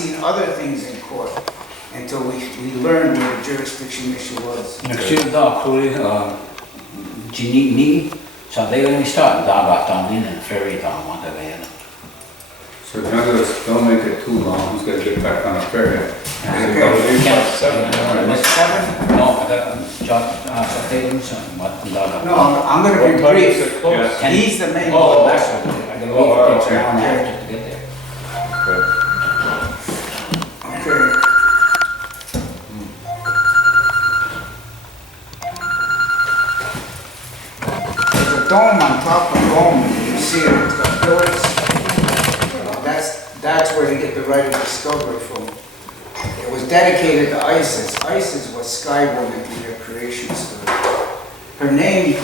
seen other things in court until we learned where the jurisdiction issue was. Actually, Korea, Jini, so they only start Daga down in and ferry down one of the So in other words, don't make it too long, he's gotta get back on a ferry. No, No, I'm gonna be What time is brief. it close? He's the main. Oh, boss. I'm gonna leave Oh, it okay. around there to get there. Okay. There's a dome on top of Rome, you see it, it's got pillars. That's where they get the right of discovery from. It was dedicated to Isis. Isis was Sky Woman in their creation story. Her name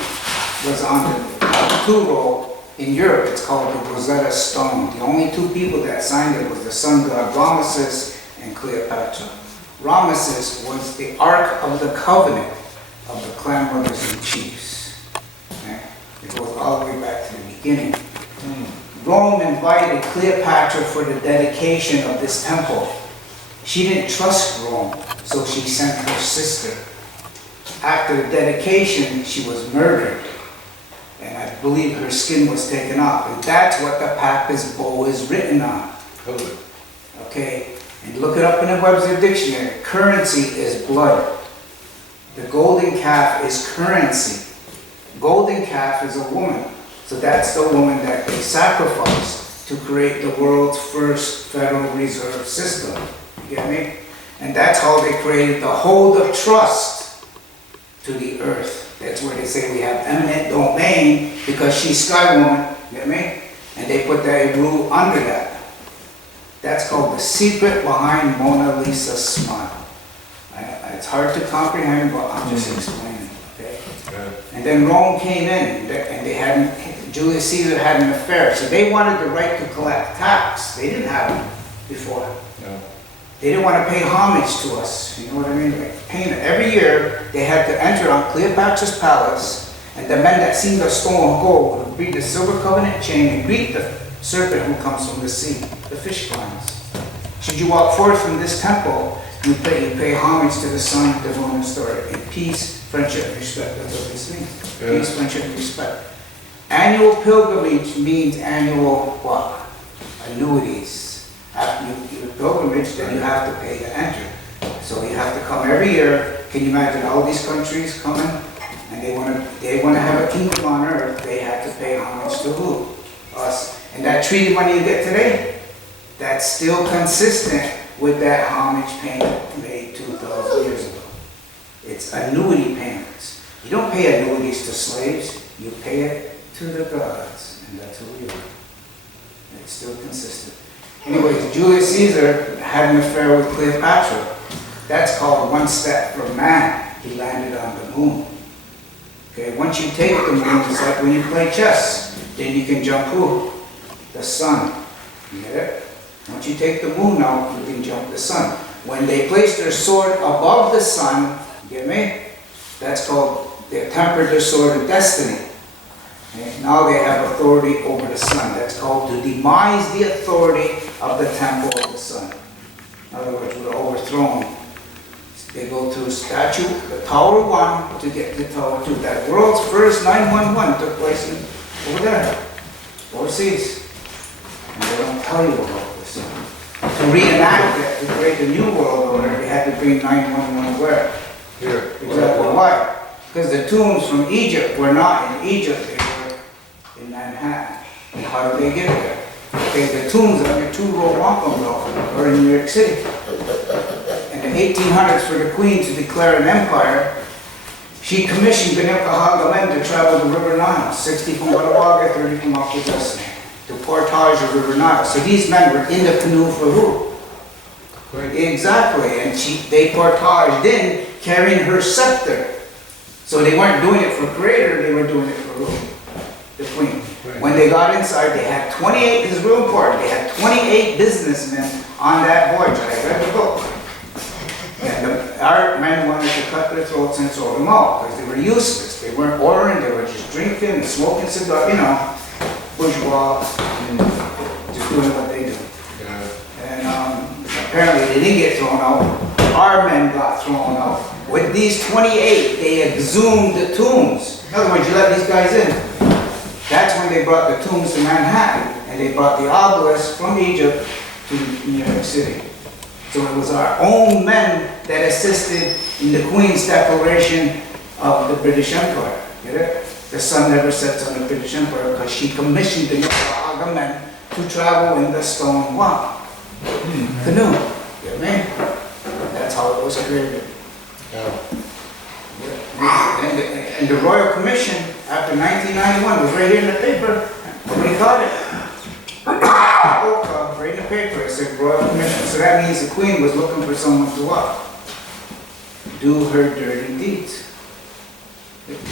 was on the Kuro. In Europe, it's called the Rosetta Stone. The only two people that signed it was the sun god Ramesses and Cleopatra. Ramesses was the Ark of the Covenant of the clan brothers and chiefs. Okay? It goes all the way back to the beginning. Rome invited Cleopatra for the dedication of this temple. She didn't trust Rome, so she sent her sister. After the dedication, she was murdered. And I believe her skin was taken off. And that's what the Papist bow is written on. Okay? And look it up in the Webster Dictionary. Currency is blood. The golden calf is currency. Golden calf is a woman. So that's the woman that they sacrificed to create the world's first Federal Reserve system. You get me? And that's how they created the hold of trust to the earth. That's where they say we have eminent domain because she's Sky Woman. You get me? And they put that rule under that. That's called the secret behind Mona Lisa's smile. It's hard to comprehend, but I'm just explaining. Okay? And then Rome came in, and they hadn't. Julius Caesar had an affair, so they wanted the right to collect tax. They didn't have it before. They didn't want to pay homage to us. You know what I mean? Like payment. Every year they had to enter on Cleopatra's palace, and the men that seen the stone of gold would read the silver covenant chain and greet the serpent who comes from the sea, the fish climbs. Should you walk forth from this temple, you pay homage to the sun, the moon, and star, in peace, friendship, and respect. That's what this means. Peace, friendship, and respect. Annual pilgrimage means annual what? Annuities. After you do a pilgrimage, then you have to pay to enter. So you have to come every year. Can you imagine all these countries coming? And they want to have a kingdom on earth. They have to pay homage to who? Us. And that treaty money you get today, that's still consistent with that homage payment made 2,000 years ago. It's annuity payments. You don't pay annuities to slaves. You pay it to the gods. And that's who we are. And it's still consistent. Anyways, Julius Caesar had an affair with Cleopatra. That's called one step for man. He landed on the moon. Okay, once you take the moon, it's like when you play chess. Then you can jump who? The sun. You get it? Once you take the moon out, you can jump the sun. When they place their sword above the sun, you get me? That's called, they tempered their sword of destiny. Okay? Now they have authority over the sun. That's called to demise the authority of the temple of the sun. In other words, we're overthrown. They go through statue, the Tower 1 to get to Tower 2. That world's first 911 took place over there, overseas. And they don't tell you about this. To reenact it, to create the new world order, they had to bring 911 where? Here. Exactly. Why? Because the tombs from Egypt were not in Egypt, they were in Manhattan. And how did they get there? Okay, the tombs on the two-row Wampum are in New York City. In the 1800s, for the Queen to declare an empire, she commissioned Benelka men to travel the River Nile, 60 from Guadalupe, 30 from Akwesahsne, to portage the River Nile. So these men were in the canoe for who? Right. Exactly, and they portaged in carrying her scepter. So they weren't doing it for Creator, they were doing it for who? The Queen. Right. When they got inside, they had 28, this is real important, they had 28 businessmen on that voyage. I read the book. And our men wanted to cut their throats and throw them out because they were useless. They weren't ordering, they were just drinking and smoking cigars, you know, bourgeois, and just doing what they do. Yeah. And apparently they didn't get thrown out. Our men got thrown out. With these 28, they exhumed the tombs. In other words, you let these guys in. That's when they brought the tombs to Manhattan, and they brought the obelisk from Egypt to New York City. So it was our own men that assisted in the Queen's declaration of the British Empire. Get it? The sun never sets on the British Empire because she commissioned the Mohawk men to travel in the stone what? Canoe. Get me? That's how it was created. And the Royal Commission after 1991 was right here in the paper. Nobody caught it. Right in the paper, it said Royal Commission. So that means the Queen was looking for someone to what? Do her dirty deeds.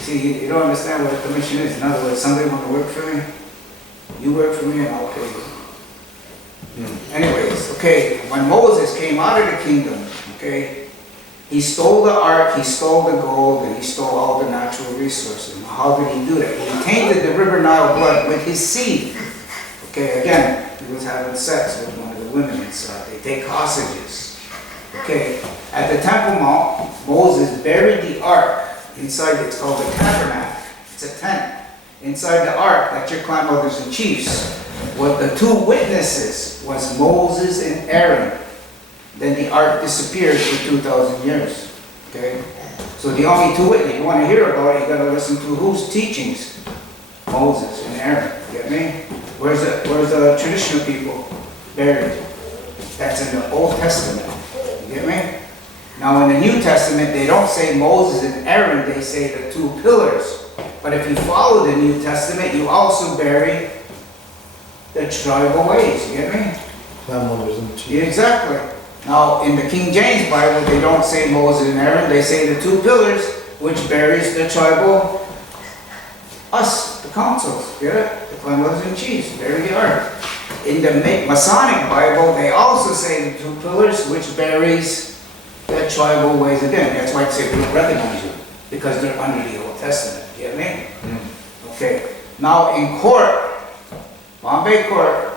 See, you don't understand what a commission is. In other words, somebody want to work for me, you work for me and I'll pay you. Anyways, okay, when Moses came out of the kingdom, okay, he stole the ark, he stole the gold, and he stole all the natural resources. Now, how did he do that? He tainted the river Nile blood with his seed. Okay, again, he was having sex with one of the women inside. They take hostages. Okay, at the Temple Mount, Moses buried the ark inside. It's called the tabernacle. It's a tent. Inside the ark, that's your clan mothers and chiefs. What the two witnesses was Moses and Aaron. Then the ark disappeared for 2,000 years. Okay? So the only two witnesses, you want to hear about it, you got to listen to whose teachings? Moses and Aaron. Get me? Where's the traditional people buried? That's in the Old Testament. You get me? Now in the New Testament, they don't say Moses and Aaron, they say the two pillars. But if you follow the New Testament, you also bury the tribal ways. You get me? Grandmothers and chiefs. Yeah, exactly. Now, in the King James Bible, they don't say Moses and Aaron, they say the two pillars, which buries the tribal, us, the councils, get it? The grandmothers and chiefs, bury the ark. In the Masonic Bible, they also say the two pillars, which buries the tribal ways again. That's why I say we don't recognize you, because they're under the Old Testament, you get me? Okay. Now, in court, Bombay court,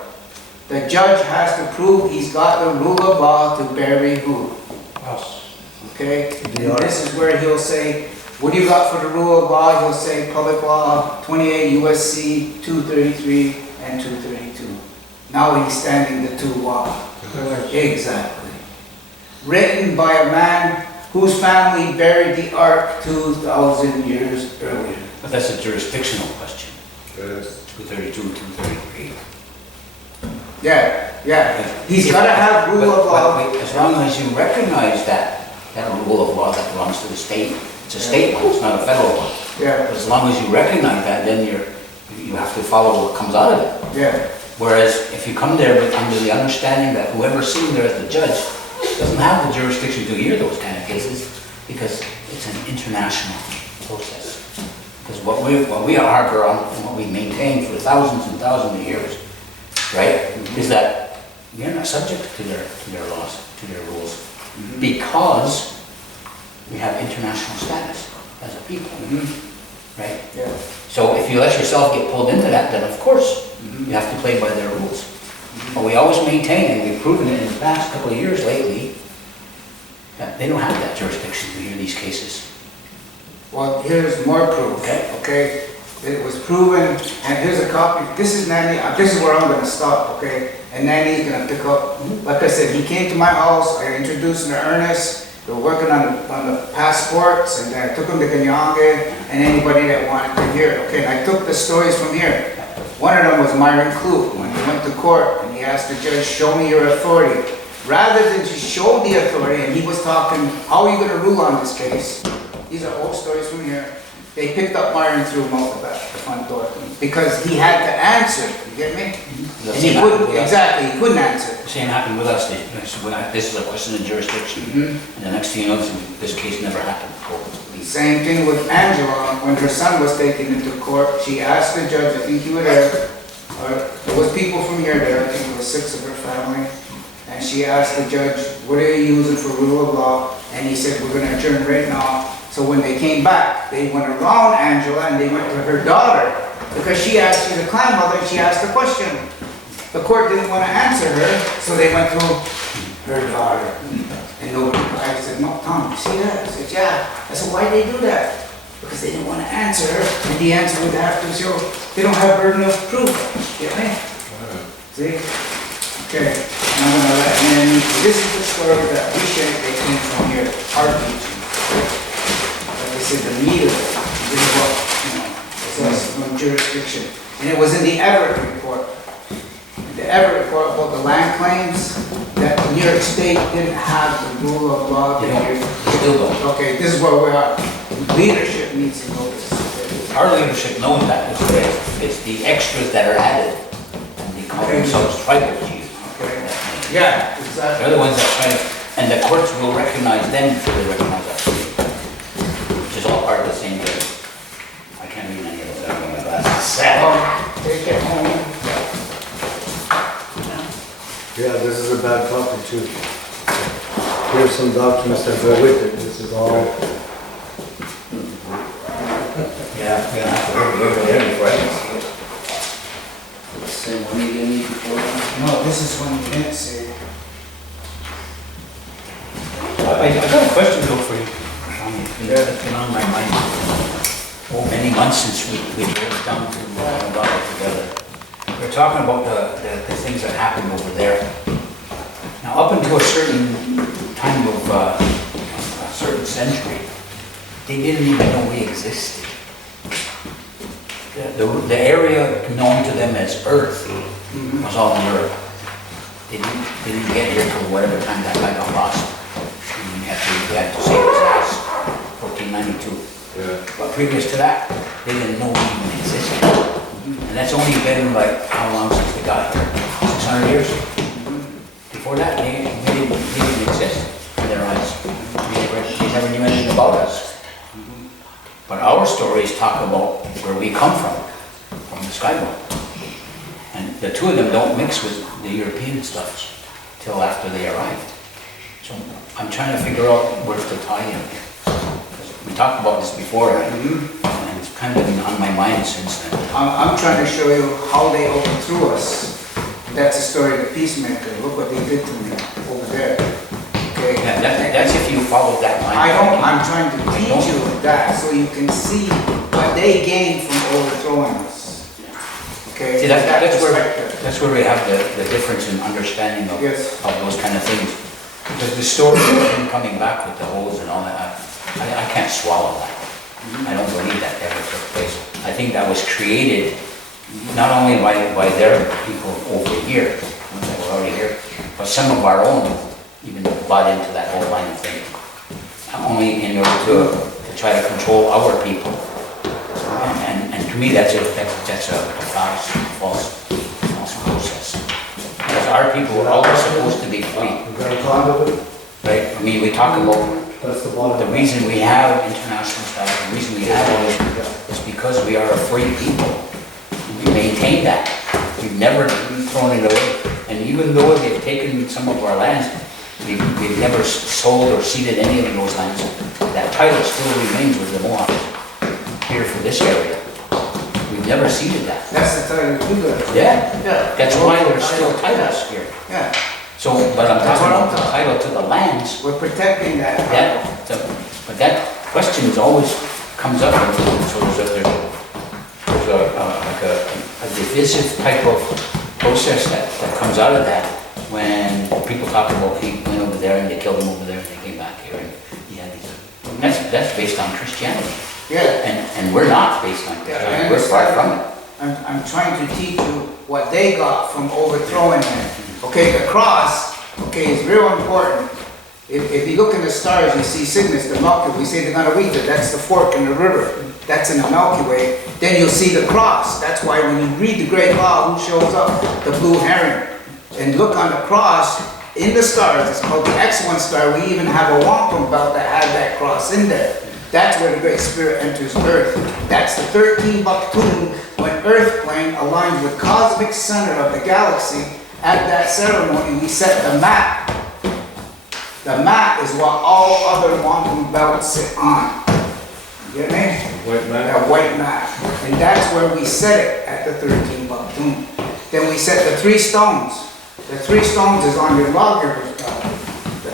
the judge has to prove he's got the rule of law to bury who? Us. Okay? And this is where he'll say, what do you got for the rule of law? He'll say Public Law 28 USC 233 and 232. Now he's standing the two law. Exactly. Written by a man whose family buried the ark 2,000 years earlier. But that's a jurisdictional question. Yes. 232, 233. Yeah. He's got to have rule of law. But as long as you recognize that rule of law that belongs to the state, it's a state one, it's not a federal one. Yeah. But as long as you recognize that, then you have to follow what comes out of it. Yeah. Whereas if you come there under the understanding that whoever's sitting there as the judge doesn't have the jurisdiction to hear those kind of cases, because it's an international process. Because what we harbor on and what we maintain for thousands and thousands of years, right, is that we are not subject to their laws, to their rules, because we have international status as a people, right? Yeah. So if you let yourself get pulled into that, then of course you have to play by their rules. But we always maintain, and we've proven it in the past couple of years lately, that they don't have that jurisdiction to hear these cases. Well, here's more proof. Okay. It was proven, and here's a copy. This is Nanny. This is where I'm going to stop. Okay. And Nanny's going to pick up. Like I said, he came to my house. I introduced him to Ernest. We were working on the passports, and then I took him to Ganyange and anybody that wanted to hear it. Okay. And I took the stories from here. One of them was Myron Kloop when he went to court and he asked the judge, "Show me your authority." Rather than just show the authority, and he was talking, "How are you going to rule on this case?" These are old stories from here. They picked up Myron and threw him out the back, the front door, because he had to answer. You get me? And he couldn't. Exactly, he couldn't answer. The same happened with us. This is a question of jurisdiction. And the next thing you know, this case never happened. Same thing with Angela. When her son was taken into court, she asked the judge, I think you were there, there was people from here there, I think it was 6 of her family, and she asked the judge, what are you using for rule of law? And he said, we're going to adjourn right now. So when they came back, they went around Angela and they went to her daughter, because she asked, she's a clan mother, and she asked a question. The court didn't want to answer her, so they went to her daughter. And nobody, I said, no, Tom, you see that? I said, yeah. I said, why'd they do that? Because they didn't want to answer her, and the answer would have to show, they don't have burden of proof, get me? See? Okay, and I'm gonna let, and then this is the story that we shared, they came from here, our teaching. Like I said, the meat of it, this is what, it's us from jurisdiction. And it was in the Everett report. The Everett report about the land claims, that New York State didn't have the rule of law. They don't, still don't. Okay, this is where we are. Leadership needs to know this. Our leadership knows that, it's the extras that are added, and they call themselves tribal chiefs. Okay. Yeah, exactly. They're the ones that try to, and the courts will recognize them before they recognize us, which is all part of the same thing. I can't read any of those, I don't know my glasses. Sad. Take it home. Yeah, this is a bad copy too. Here's some documents that go with it. This is all. Yeah, we're gonna have to work over there before I can see it. Same one you gave me before? No, this is when you didn't say. I got a question though for you. It's been on my mind. Oh, many months since we drove down to Mohawk together. We're talking about the things that happened over there. Now, up until a certain time of a certain century, they didn't even know we existed. The area known to them as Earth was all on Earth. They didn't get here till whatever time that guy got lost. And we had to save his ass, 1492. Yeah. But previous to that, they didn't know we even existed. And that's only been like, how long since they got here? 600 years? Before that, they didn't exist in their eyes. They never knew anything about us. But our stories talk about where we come from the Skywalk. And the two of them don't mix with the European stuff till after they arrived. So I'm trying to figure out where's the tie-in here. 'Cause we talked about this before, right? And it's kind of been on my mind since then. I'm trying to show you how they overthrew us. That's the story of the peacemaker. Look what they did to me over there. Okay. Yeah, that's if you follow that line. I'm trying to teach you that so you can see what they gained from overthrowing us. Okay. See, That that's where we have the difference in understanding of, Yes. of those kind of things. Because the story of him coming back with the hose and all that, I can't swallow that. I don't believe that ever took place. I think that was created not only by their people over here, that were already here, but some of our own even bought into that whole line of thinking. Only in order to try to control our people. And to me, that's a false process. Because our people are always supposed to be free, You got a copy of it? right? I mean, we talk about That's the bottom. the reason we have international stuff, the reason we have all this, is because we are a free people. We maintain that. We've never thrown it away. And even though they've taken some of our lands, we've never sold or ceded any of those lands. That title still remains with the Mohawks here for this area. We've never ceded that. That's the title you got. Yeah, Yeah. that's why there's still titles here. Yeah. So, but I'm talking about the title to the lands. We're protecting that. But that question always comes up, and so there's a divisive type of process that comes out of that when people talk about he went over there and they killed him over there and they came back here and that's based on Christianity. Yeah. And we're not based on Christianity, we're far from it. I'm trying to teach you what they got from overthrowing him. Okay, the cross, okay, is real important. If you look in the stars, you see Cygnus, the Milky Way. We say the Ganawita, that's the fork in the river. That's in the Milky Way. Then you'll see the cross. That's why when you read the Great Law, who shows up? The blue heron. And look on the cross, in the stars, it's called the X1 star. We even have a wampum belt that has that cross in there. That's where the Great Spirit enters Earth. That's the 13 Bakhtun, when Earth plane aligns with cosmic center of the galaxy. At that ceremony, we set the map. The map is what all other wampum belts sit on. You get me? White man. That white map. And that's where we set it at the 13 Bakhtun. Then we set the 3 stones. The 3 stones is on your lawgiver's belt.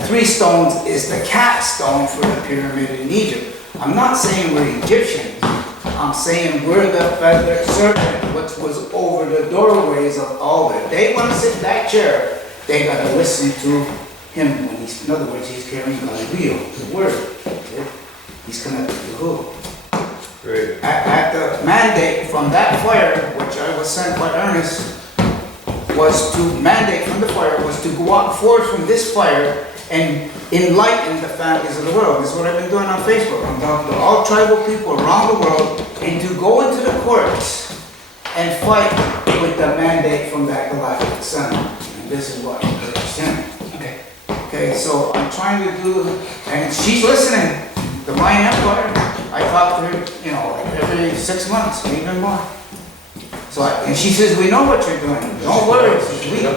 3 stones is the capstone for the pyramid in Egypt. I'm not saying we're Egyptians. I'm saying we're the feathered serpent, which was over the doorways of all that. They want to sit in that chair, they got to listen to him when he's, in other words, he's carrying God's wheel, the word. He's connected to who? Great. At the mandate from that fire, which I was sent by Ernest, was to mandate from the fire, was to go out forth from this fire and enlighten the families of the world. This is what I've been doing on Facebook. I'm talking to all tribal people around the world and to go into the courts and fight with the mandate from that galactic sun. And this is what I'm saying. Okay, so I'm trying to do, and she's listening. The Mayan Empire, I talk to her, you know, like every 6 months, even more. So, and she says, we know what you're doing. Don't worry,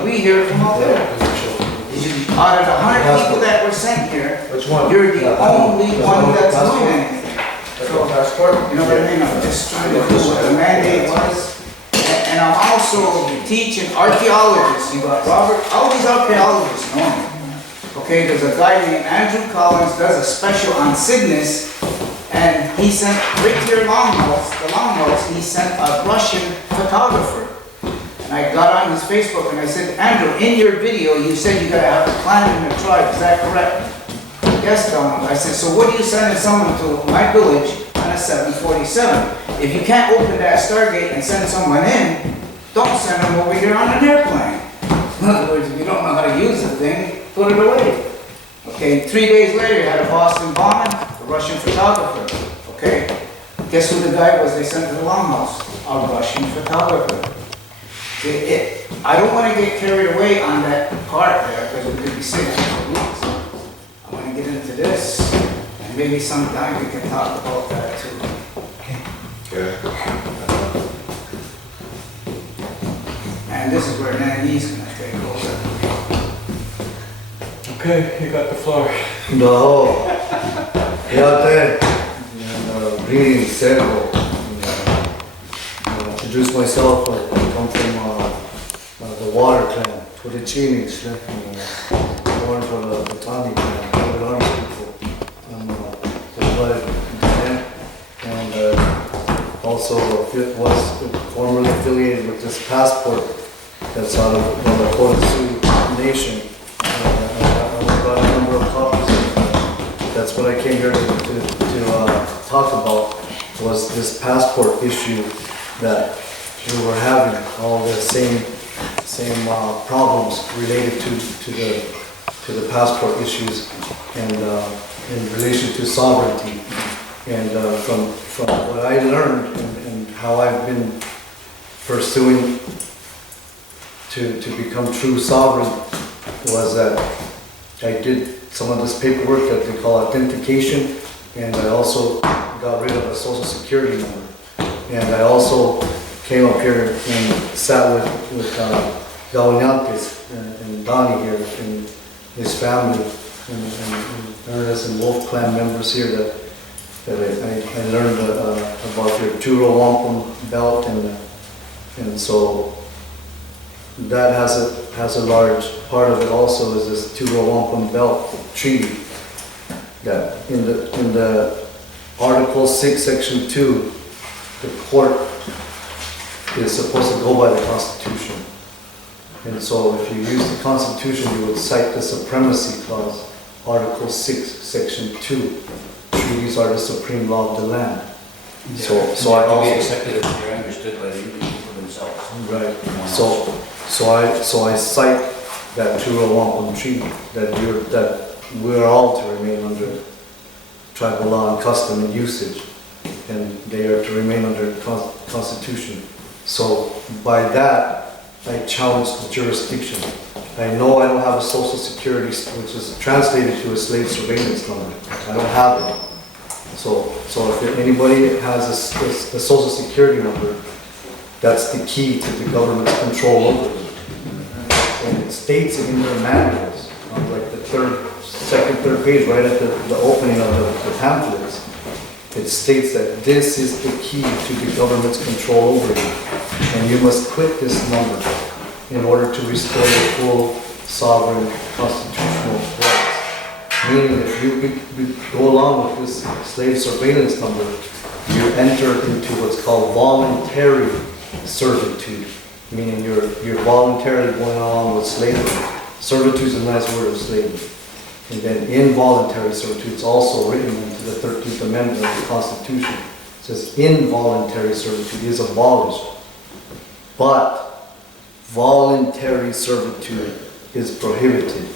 we hear it from out there. Out of the 100 people that were sent here, Which one? you're the only one that's doing anything. So, passport? You know what I mean? I'm just trying to do what the mandate was. And I'm also teaching archaeologists. You got Robert, all these archaeologists know me. Okay, there's a guy named Andrew Collins, does a special on Cygnus, and he sent, right to your longhouse, the longhouse, he sent a Russian photographer. And I got on his Facebook and I said, Andrew, in your video, you said you gotta have a clan in the tribe, is that correct? Yes, Donald. I said, so what are you sending someone to my village on a 747? If you can't open that Stargate and send someone in, don't send them over here on an airplane. In other words, if you don't know how to use the thing, put it away. Okay, 3 days later, you had a Boston bombing, a Russian photographer. Okay, guess who the guy was they sent to the longhouse? A Russian photographer. I don't want to get carried away on that part there because we could be sitting for weeks. I want to get into this, and maybe sometime we can talk about that too. Okay. And this is where Nanny's going to take over. Okay, you got the floor. No. Yeah, greetings, Servo. Introduce myself. I come from the water clan, Torricinis, born from the Batani clan, the army people. I'm the blood clan, and also was formerly affiliated with this passport that's out of the Lakota Sioux Nation. I got a number of copies of that. That's what I came here to talk about, was this passport issue that we were having, all the same problems related to the passport issues and in relation to sovereignty. And from what I learned and how I've been pursuing to become true sovereign was that I did some of this paperwork that they call authentication, and I also got rid of a social security number. And I also came up here and sat with Gawanantes and Donnie here and his family and Ernest and Wolf clan members here that I learned about your Turo Wampum belt, and so that has a large part of it also is this Turo Wampum belt treaty that in the Article 6, Section 2, the court is supposed to go by the Constitution. And so if you use the Constitution, you would cite the Supremacy Clause, Article 6, Section 2. Treaties are the supreme law of the land. So I also be accepted if they're understood by the people themselves. right. So I cite that Turo Wampum Treaty that we're all to remain under tribal law and custom and usage, and they are to remain under the Constitution. So by that, I challenge the jurisdiction. I know I don't have a social security, which is translated to a slave surveillance number. I don't have it. So if anybody has a social security number, that's the key to the government's control over them. And it states it in their manuals, on like the second, third page, right at the opening of the pamphlets. It states that this is the key to the government's control over you. And you must quit this number in order to restore your full sovereign constitutional rights. Meaning if go along with this slave surveillance number, you enter into what's called voluntary servitude, meaning you're voluntarily going along with slavery. Servitude is a nice word of slavery. And then involuntary servitude is also written into the 13th Amendment of the Constitution. It says involuntary servitude is abolished, but voluntary servitude is prohibited.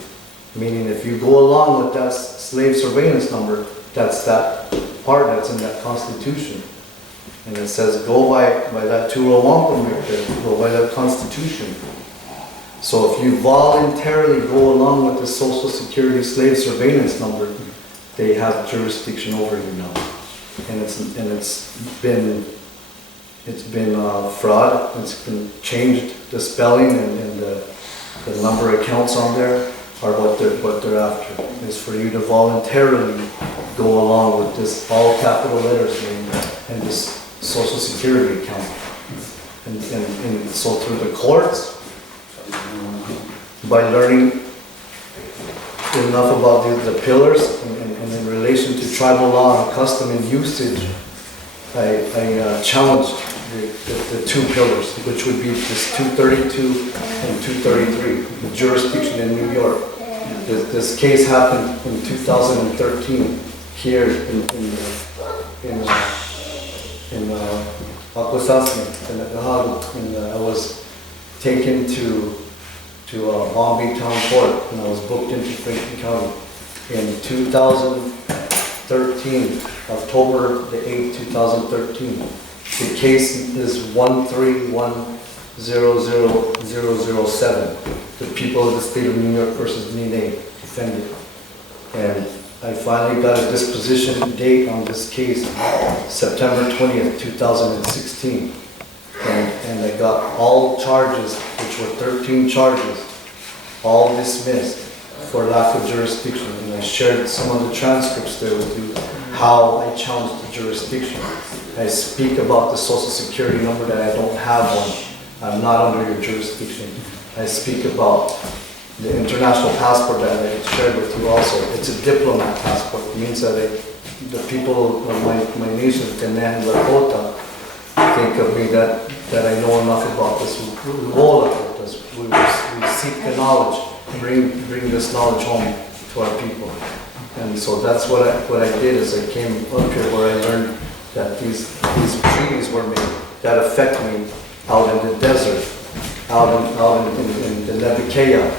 Meaning if you go along with that slave surveillance number, that's that part that's in that Constitution. And it says go by that 201 permit, go by that Constitution. So if you voluntarily go along with the Social Security slave surveillance number, they have jurisdiction over you now. And it's been fraud. It's been changed, the spelling and the number of counts on there are what they're after. Is for you to voluntarily go along with this all capital letters name and this Social Security account. And so through the courts, by learning enough about the pillars and in relation to tribal law and custom and usage, I challenged the two pillars, which would be this 232 and 233, the jurisdiction in New York. This case happened in 2013 here in Akwesahsne, in Mohawk, and I was taken to Long Beach Town Court, and I was booked into Franklin County in 2013, October the 8th, 2013. The case is 1310007. The people of the state of New York versus Nene defended. And I finally got a disposition date on this case, September 20th, 2016. And I got all charges, which were 13 charges, all dismissed for lack of jurisdiction. And I shared some of the transcripts there with you, how I challenged the jurisdiction. I speak about the Social Security number that I don't have one. I'm not under your jurisdiction. I speak about the international passport that I shared with you also. It's a diplomat passport. It means that the people of my nation, Terrance and Lakota, think of me that I know enough about this. We seek the knowledge, bring this knowledge home to our people. And so that's what I did is I came up here where I learned that these treaties were made that affect me out in the desert, out in the Nebuchadnezzar.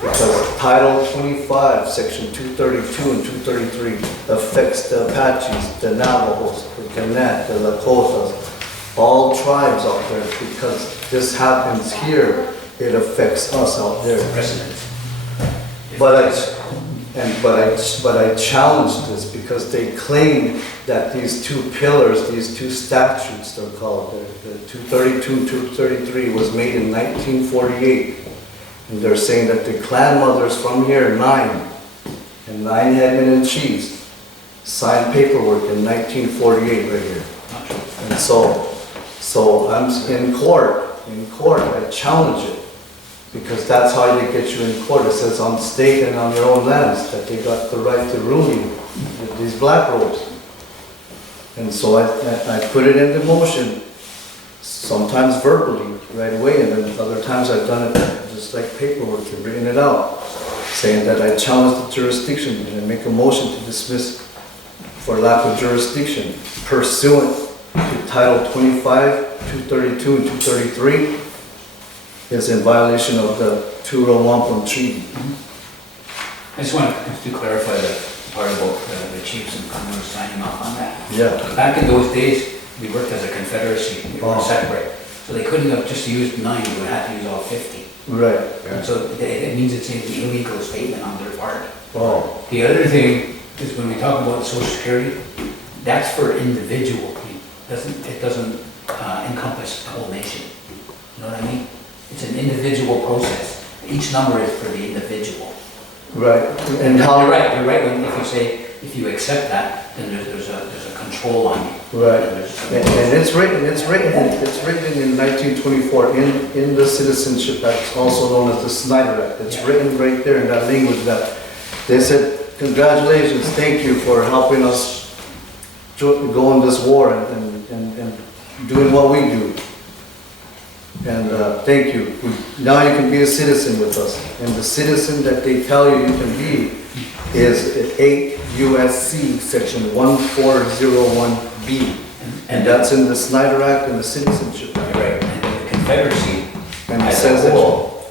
Because Title 25, Section 232 and 233 affects the Apaches, the Navajos, the Kanet, the Lakotas, all tribes out there. Because this happens here, it affects us out there. But I challenged this because they claimed that these two pillars, these two statutes, they're called, the 232 and 233 was made in 1948. And they're saying that the clan mothers from here, 9 headmen and chiefs, signed paperwork in 1948 right here. And so I'm in court, I challenge it. Because that's how they get you in court. It says on state and on your own lands that they got the right to rule you with these black robes. And so I put it into motion, sometimes verbally, right away, and then other times I've done it just like paperwork and written it out, saying that I challenge the jurisdiction and I make a motion to dismiss for lack of jurisdiction pursuant to Title 25, 232, and 233. Is in violation of the 201 Treaty. I just want to clarify the part about the chiefs and commoners signing off on that. Yeah. Back in those days, we worked as a confederacy, we were Oh. separate. So they couldn't have just used 9, they would have to use all 50. Right. And so it means it's an illegal statement on their part. Oh. The other thing is when we talk about Social Security, that's for individual people. It doesn't encompass the whole nation. You know what I mean? It's an individual process. Each number is for the individual. Right. And how? You're right. When if you accept that, then there's a control on you. Right. And it's written in 1924 in the Citizenship Act, also known as the Snyder Act. It's written right there in that language that they said congratulations, thank you for helping us go in this war and doing what we do. And thank you. Now you can be a citizen with us. And the citizen that they tell you can be is 8 USC section 1401B. And that's in the Snyder Act and the Citizenship Act. Right, and the Confederacy, And it as says a that, whole,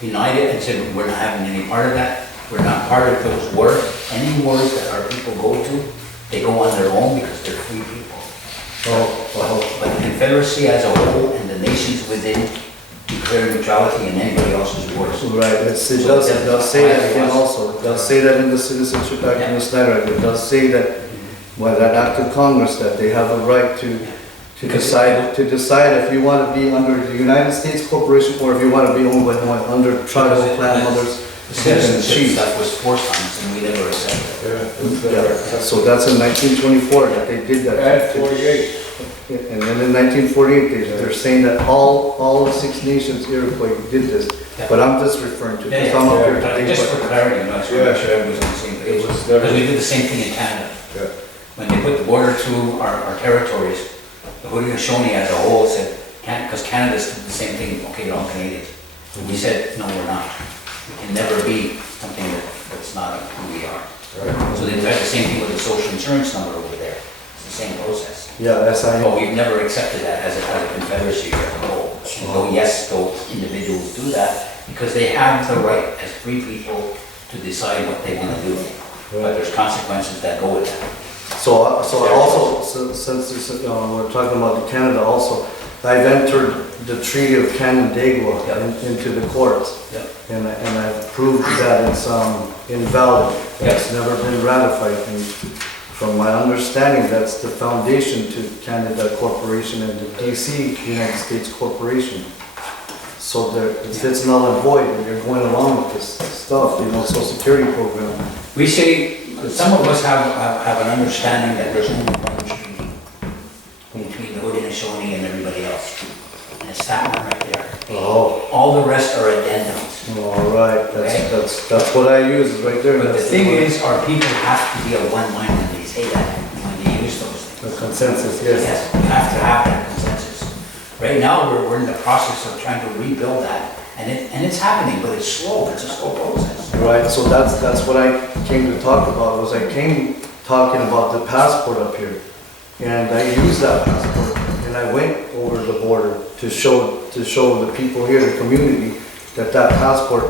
denied it and said, we're not having any part of that. We're not part of those wars. Any wars that our people go to, they go on their own because they're free people. But the Confederacy as a whole and the nations within declare neutrality in anybody else's wars. right, it does say that again also. It does say that in the Citizenship Act and the Snyder Act. It does say that, by that act of Congress, that they have a right to decide if you want to be under the United States corporation or if you want to be owned by under tribal clan others. The citizenship stuff was forced on us and we never accepted it. Yeah, so that's in 1924 that they did that. And 48. And then in 1948, they're saying that all the Six Nations Iroquois did this. But I'm just referring to, because I'm up here But today. just for clarity, I'm not sure, make sure everybody's on the same page. Because we did the same thing in Canada. Yeah. When they put the border through our territories, the Haudenosaunee as a whole said, because Canada's did the same thing, okay, you're all Canadians. We said, no, we're not. We can never be something that's not who we are. So they tried the same thing with the social insurance number over there. It's the same process. Yeah, SI. But we've never accepted that as a confederacy as a whole. And though, yes, those individuals do that because they have the right as free people to decide what they want to do. But there's consequences that go with that. So I also, since we're talking about Canada also, I've entered the Treaty of Canandaigua into the courts. Yep. And I've proved that it's invalid. It's never been ratified. And from my understanding, that's the foundation to Canada Corporation and the DC United States Corporation. So if it's null and void and you're going along with this stuff, Social Security program. We say, some of us have an understanding that there's only one treaty between the Haudenosaunee and everybody else. And it's that one right there. Oh, All the rest are addendums. all right. That's what I use is right there. But the That's thing one. is, our people have to be of one mind when they say that, when they use those The things. consensus, yes. Yes, we have to have that consensus. Right now, we're in the process of trying to rebuild that, and it's happening, but it's slow, it's a slow process. Right, so that's what I came to talk about, was I came talking about the passport up here. And I used that passport, and I went over the border to show the people here, the community, that passport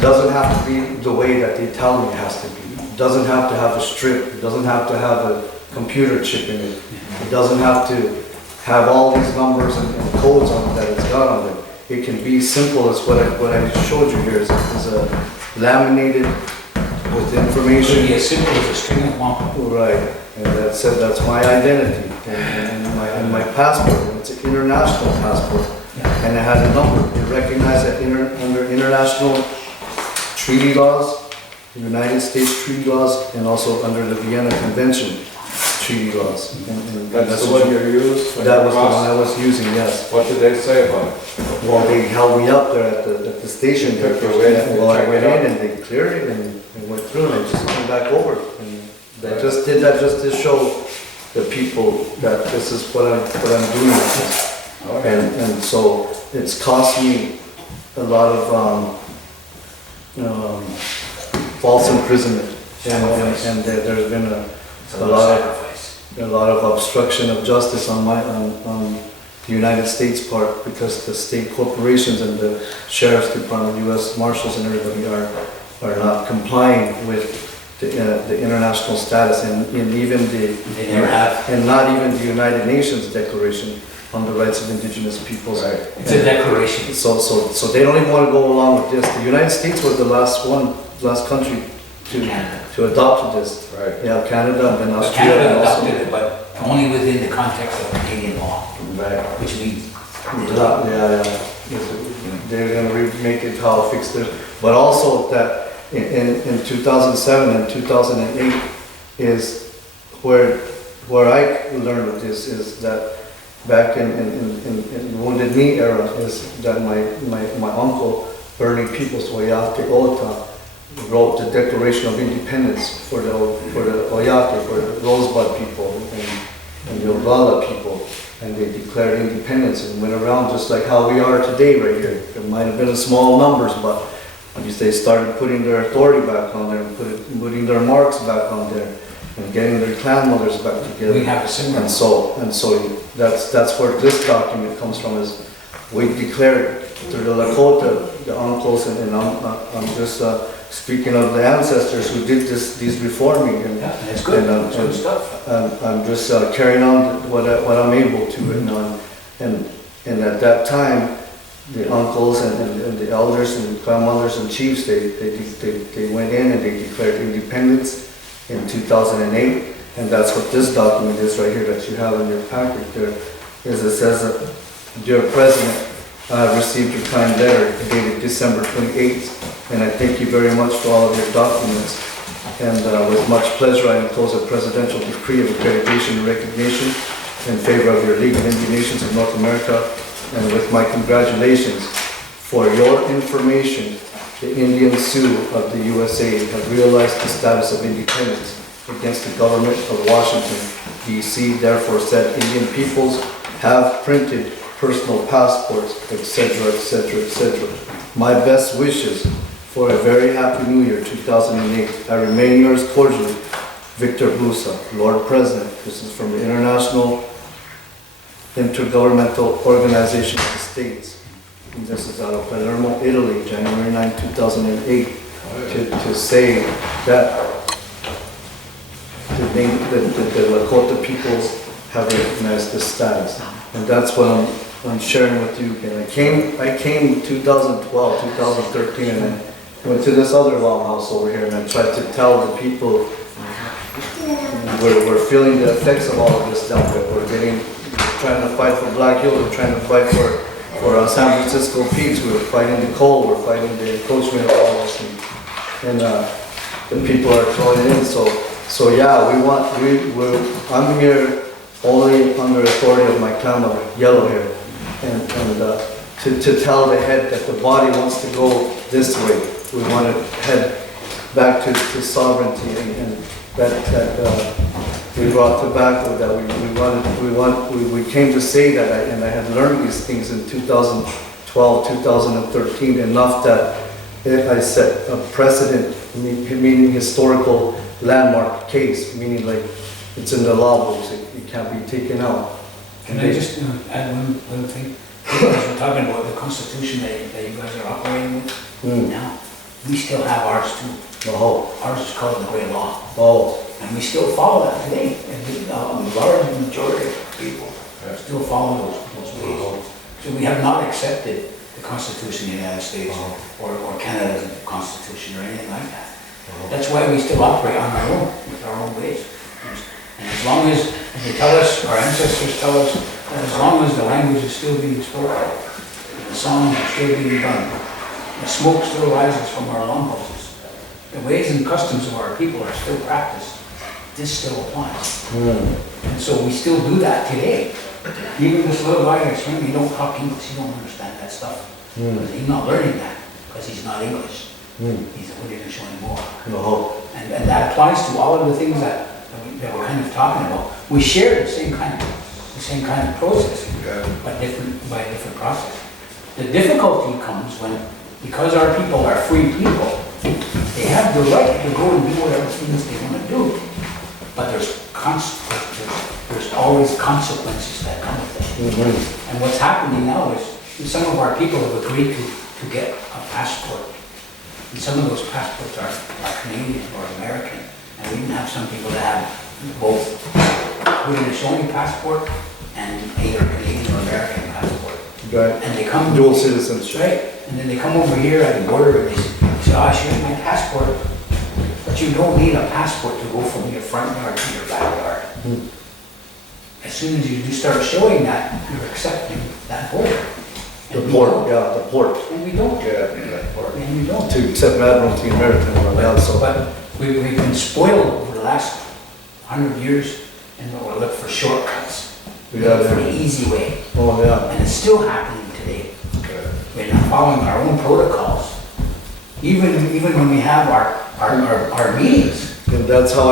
doesn't have to be the way that they tell me it has to be. It doesn't have to have a strip, it doesn't have to have a computer chip in it. It doesn't have to have all these numbers and codes on it that it's got on it. It can be simple as what I showed you here, is a laminated with It should information. be as simple as a string of wampum. Right, and that's my identity, and my passport, it's an international passport, and it has a number. It recognized that under international treaty laws, the United States treaty laws, and also under the Vienna Convention treaty laws. And That's the one you used? that was the one I was using, yes. What did they say about it? Well, they held me up there at the station. You took your way in, Well, I checked went it out. in and they cleared it and went through and I just came back over. And they just did that just to show the people that this is what I'm doing with this. And so it's cost me a lot of false imprisonment. And there's been It's a lot of sacrifice. a lot of obstruction of justice on the United States part, because the state corporations and the sheriff's department, U.S. Marshals and everybody are not complying with the international status and even They never have. and not even the United Nations Declaration on the Rights of Indigenous Peoples. Right. It's a declaration. So they don't even want to go along with this. The United States was the last country to adopt this. Right. Yeah, Canada and then But Australia Canada also. adopted it, but only within the context of Canadian law, Right. which we Yeah. They're gonna make it how fixed it, but also that in 2007 and 2008 is where I learned of this, is that back in Wounded Knee era, is that my uncle, Bernie Peoples Wayate Ota, wrote the Declaration of Independence for the Oyate, for the Rosebud people and the Oglala people, and they declared independence and went around just like how we are today right here. There might have been in small numbers, but at least they started putting their authority back on there and putting their marks back on there and getting their clan mothers back together. We have a similar. And so that's where this document comes from, is we declared through the Lakota, the uncles, and I'm just speaking of the ancestors who did these reforming. And, yeah, it's good. And, good stuff. I'm just carrying on what I'm able to, and at that time, the uncles and the elders and the grandmothers and chiefs, they went in and they declared independence in 2008, and that's what this document is right here that you have in your packet. There is, it says, "Dear President, I have received your kind letter dated December 28th, and I thank you very much for all of your documents. And with much pleasure, I enclose a presidential decree of accreditation and recognition in favor of your League of Indian Nations of North America, and with my congratulations. For your information, the Indian Sioux of the USA have realized the status of independence against the government of Washington, D.C. Therefore, said Indian peoples have printed personal passports, etc., etc., etc. My best wishes for a very happy New Year 2008. I remain yours cordially, Victor Busa, Lord President." This is from the International Intergovernmental Organization of the States. And this is out of Palermo, Italy, January 9, 2008, to say that the Lakota peoples have recognized this status. And that's what I'm sharing with you again. I came 2012, 2013, and I went to this other longhouse over here, and I tried to tell the people we're feeling the effects of all of this down there. We're trying to fight for Black Hill, we're trying to fight for San Francisco Peaks, we were fighting the coal, we're fighting the encroachment of all this, and the people are throwing it in. So yeah, I'm here only under authority of my clan mother, Yellow Hair, and to tell the head that the body wants to go this way. We want to head back to sovereignty, and that we brought tobacco, that we came to say that, and I had learned these things in 2012, 2013, enough that I set a precedent, meaning historical landmark case, meaning like it's in the law books, it can't be taken out. Can I just add one thing? Because we're talking about the Constitution that you guys are operating with now, we still have ours too. Oh. Ours is called the Great Law. Oh. And we still follow that today. And the large majority of people still follow those ways. So we have not accepted the Constitution of the United States or Canada's Constitution or anything like that. That's why we still operate on our own, with our own ways. And as long as they tell us, our ancestors tell us, that as long as the language is still being spoken, the songs are still being done, the smoke still rises from our longhouses, the ways and customs of our people are still practiced, this still applies. And so we still do that today. Even this little guy that's from, you don't talk English, you don't understand that stuff. He's not learning that because he's not English. He's a William showing more. And that applies to all of the things that we're kind of talking about. We share the same kind of process, but by a different process. The difficulty comes when, because our people are free people, they have the right to go and do whatever things they want to do. But there's always consequences that come with it. And what's happening now is some of our people have agreed to get a passport. And some of those passports are Canadian or American. And we even have some people that have both, with an Estonian passport and either Canadian or American passport. Right. And they come dual citizenship. Right. And then they come over here at the border and they say, "Oh, I should have my passport." But you don't need a passport to go from your front yard to your backyard. As soon as you start showing that, you're accepting that border. The port. And we don't. And we don't. To accept Admiralty American or else. But we've been spoiled over the last 100 years, and we'll look for shortcuts. We look for the easy way. Oh yeah. And it's still happening today. We're not following our own protocols. even when we have our meetings. And that's how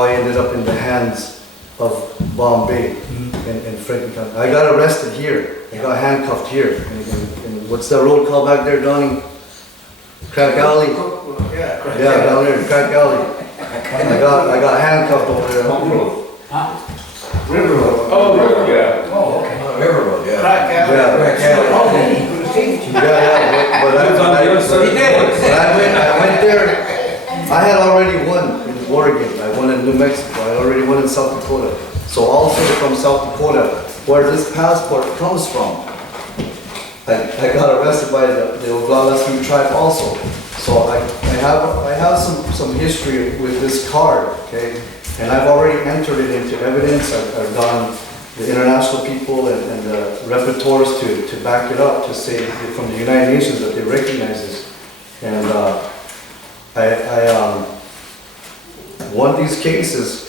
I ended up in the hands of Bombay in Franklin County. I got arrested here. I got handcuffed here. And what's that road called back there, Donnie? Crack Alley? Yeah, down there, Crack Alley. I got handcuffed over there. Huh? River Road. Oh, yeah. Oh, okay. River Road, yeah. Crack Alley. Oh, then he could have saved you. Yeah, but It was on the other side. He did. I went there. I had already won in Oregon. I won in New Mexico. I already won in South Dakota. So also from South Dakota, where this passport comes from, I got arrested by the Oglala tribe also. So I have some history with this card, okay? And I've already entered it into evidence. I've gotten the international people and the repertoires to back it up, to say from the United Nations that they recognize this. And I won these cases,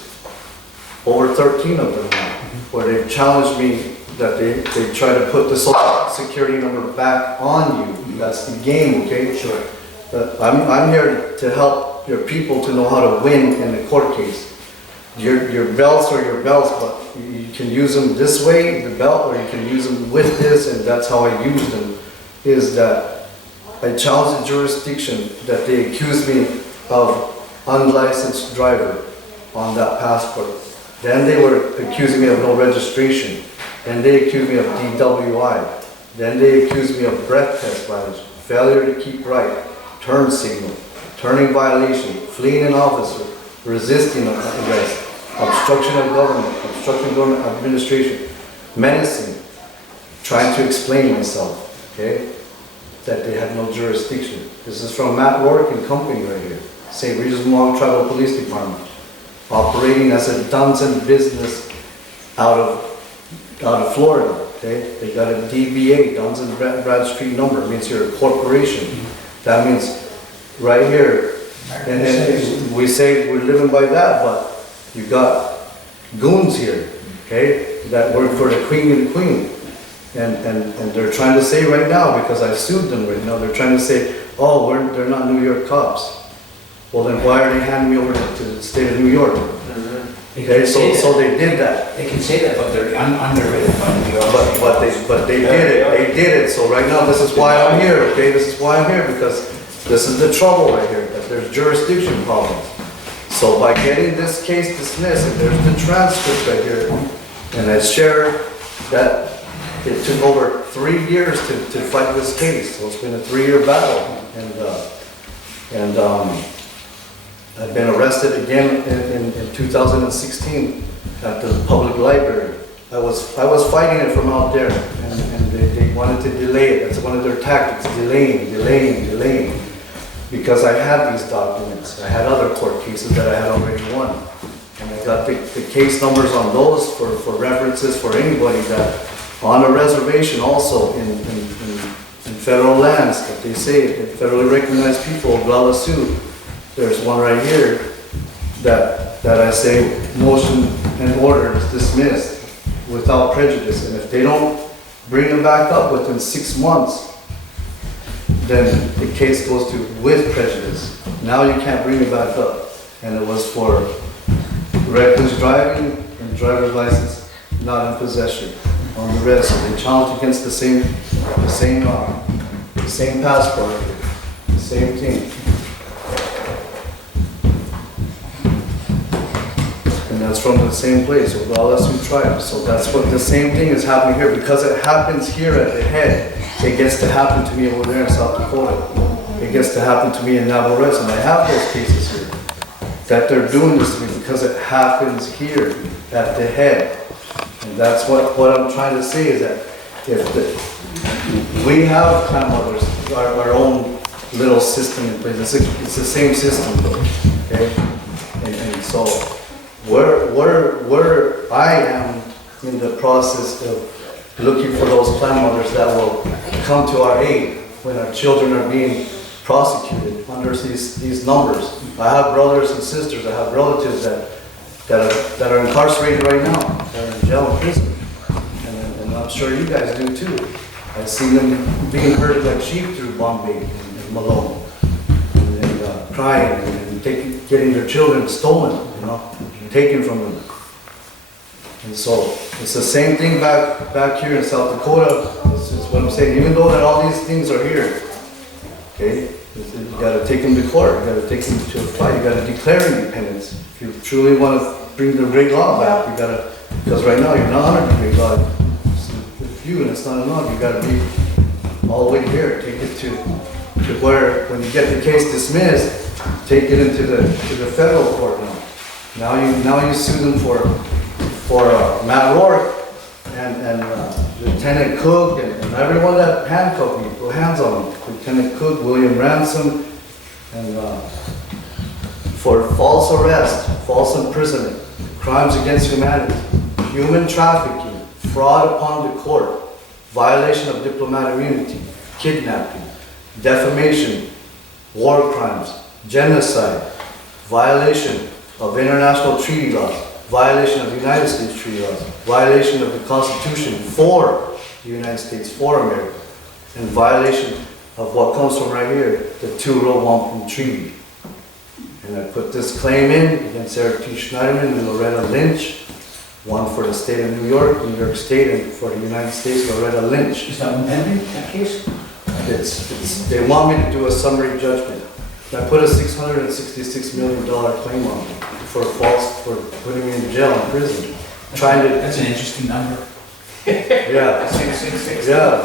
over 13 of them now, where they've challenged me that they try to put the social security number back on you. That's the game, okay? Sure. But I'm here to help your people to know how to win in the court case. Your belts are your belts, but you can use them this way, the belt, or you can use them with this, and that's how I use them, is that I challenged the jurisdiction that they accused me of unlicensed driver on that passport. Then they were accusing me of no registration. Then they accused me of DWI. Then they accused me of breath test violation, failure to keep right, turn signal, turning violation, fleeing an officer, resisting arrest, obstruction of government, obstruction of government administration, menacing, trying to explain myself, okay, that they had no jurisdiction. This is from Matt Rourke and company right here, St. Regis Mohawk Tribal Police Department, operating as a Dunson business out of Florida, okay? They got a DBA, Dunson Bradstreet number, it means you're a corporation. That means right here, and then we say we're living by that, but you got goons here, okay, that work for the Queen and the Queen. And they're trying to say right now, because I sued them right now, they're trying to say, oh, they're not New York cops. Well, then why are they handing me over to the state of New York? Okay, so they did that. They can say that, but they're underwritten by New York. But they did it. They did it. So right now, this is why I'm here. Okay, this is why I'm here, because this is the trouble right here. That there's jurisdiction problems. So by getting this case dismissed, and there's the transcript right here, and I share that it took over 3 years to fight this case. So it's been a 3-year battle, and I've been arrested again in 2016 at the public library. I was fighting it from out there, and they wanted to delay it. That's one of their tactics, delaying. Because I had these documents. I had other court cases that I had already won. And I got the case numbers on those for references for anybody that on a reservation also in federal lands that they say, that federally recognized people, Oglala Sioux. There's one right here that I say motion and order is dismissed without prejudice. And if they don't bring them back up within 6 months, then the case goes to with prejudice. Now you can't bring it back up. And it was for reckless driving and driver's license not in possession on the rest. So they challenged against the same passport, the same thing. And that's from the same place, Oglala Sioux tribe. So that's what the same thing is happening here. Because it happens here at the head, it gets to happen to me over there in South Dakota. It gets to happen to me in Navarrete, and I have those cases here. That they're doing this to me because it happens here at the head. And that's what I'm trying to say is that if we have clan mothers, our own little system in place. It's the same system though, okay? And so where I am in the process of looking for those clan mothers that will come to our aid when our children are being prosecuted under these numbers. I have brothers and sisters, I have relatives that are incarcerated right now, that are in jail and prison. And I'm sure you guys do too. I've seen them being herded like sheep through Bombay and Malone. crying and getting their children stolen, you know, taken from them. And so it's the same thing back here in South Dakota. This is what I'm saying. Even though that all these things are here, okay, you gotta take them to court. You gotta take them to a fight. You gotta declare independence. If you truly want to bring the great law back, you gotta, because right now you're not under the great law. It's a few and it's not enough. You gotta be all the way here. Take it to where, when you get the case dismissed, take it into the federal court now. Now you sue them for Matt Rourke and Lieutenant Cook and everyone that handcuffed me, put hands on them. Lieutenant Cook, William Ransom, and for false arrest, false imprisonment, crimes against humanity, human trafficking, fraud upon the court, violation of diplomatic immunity, kidnapping, defamation, war crimes, genocide, violation of international treaty laws, violation of the United States treaty laws, violation of the Constitution for the United States, for America, and violation of what comes from right here, the two-row wampum treaty. And I put this claim in against Eric T. Schneiderman and Loretta Lynch, one for the state of New York State, and for the United States, Loretta Lynch. Is that pending, that case? They want me to do a summary judgment. I put a $666 million claim on me for putting me in jail and prison. That's an interesting number. Yeah. 666. Yeah.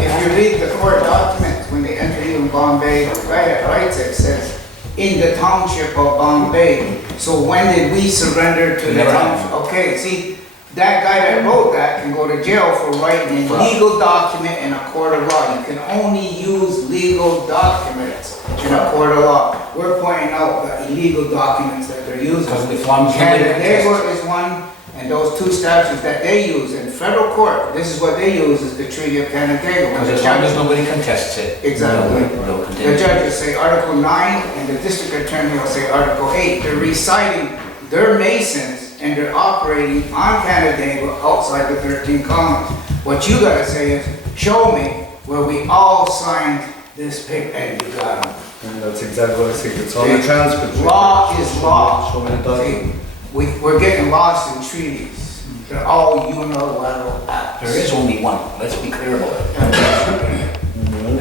If you read the court documents, when they enter you in Bombay, right at rights, it says, in the township of Bombay. So when did we surrender to the Never township? Okay, see, that guy that wrote that can go to jail for writing a legal document in a court of law. You can only use legal documents in a court of law. We're pointing out the illegal documents that they're using. Because the funds. Canada is one, and those two statutes that they use in federal court, this is what they use, is the Treaty of Canandaigua. Because as long as nobody contests it. Exactly. No The judges say Article 9, and the district attorney will say Article 8. They're reciting their masons, and they're operating on Canandaigua outside the 13 colonies. What you gotta say is, show me where we all signed this paper, and you got them. And that's exactly what I think. It's on the transcript. Law is law. Show me the document. See, we're getting lost in treaties. They're all unilateral acts. There is only one, let's be clear about it.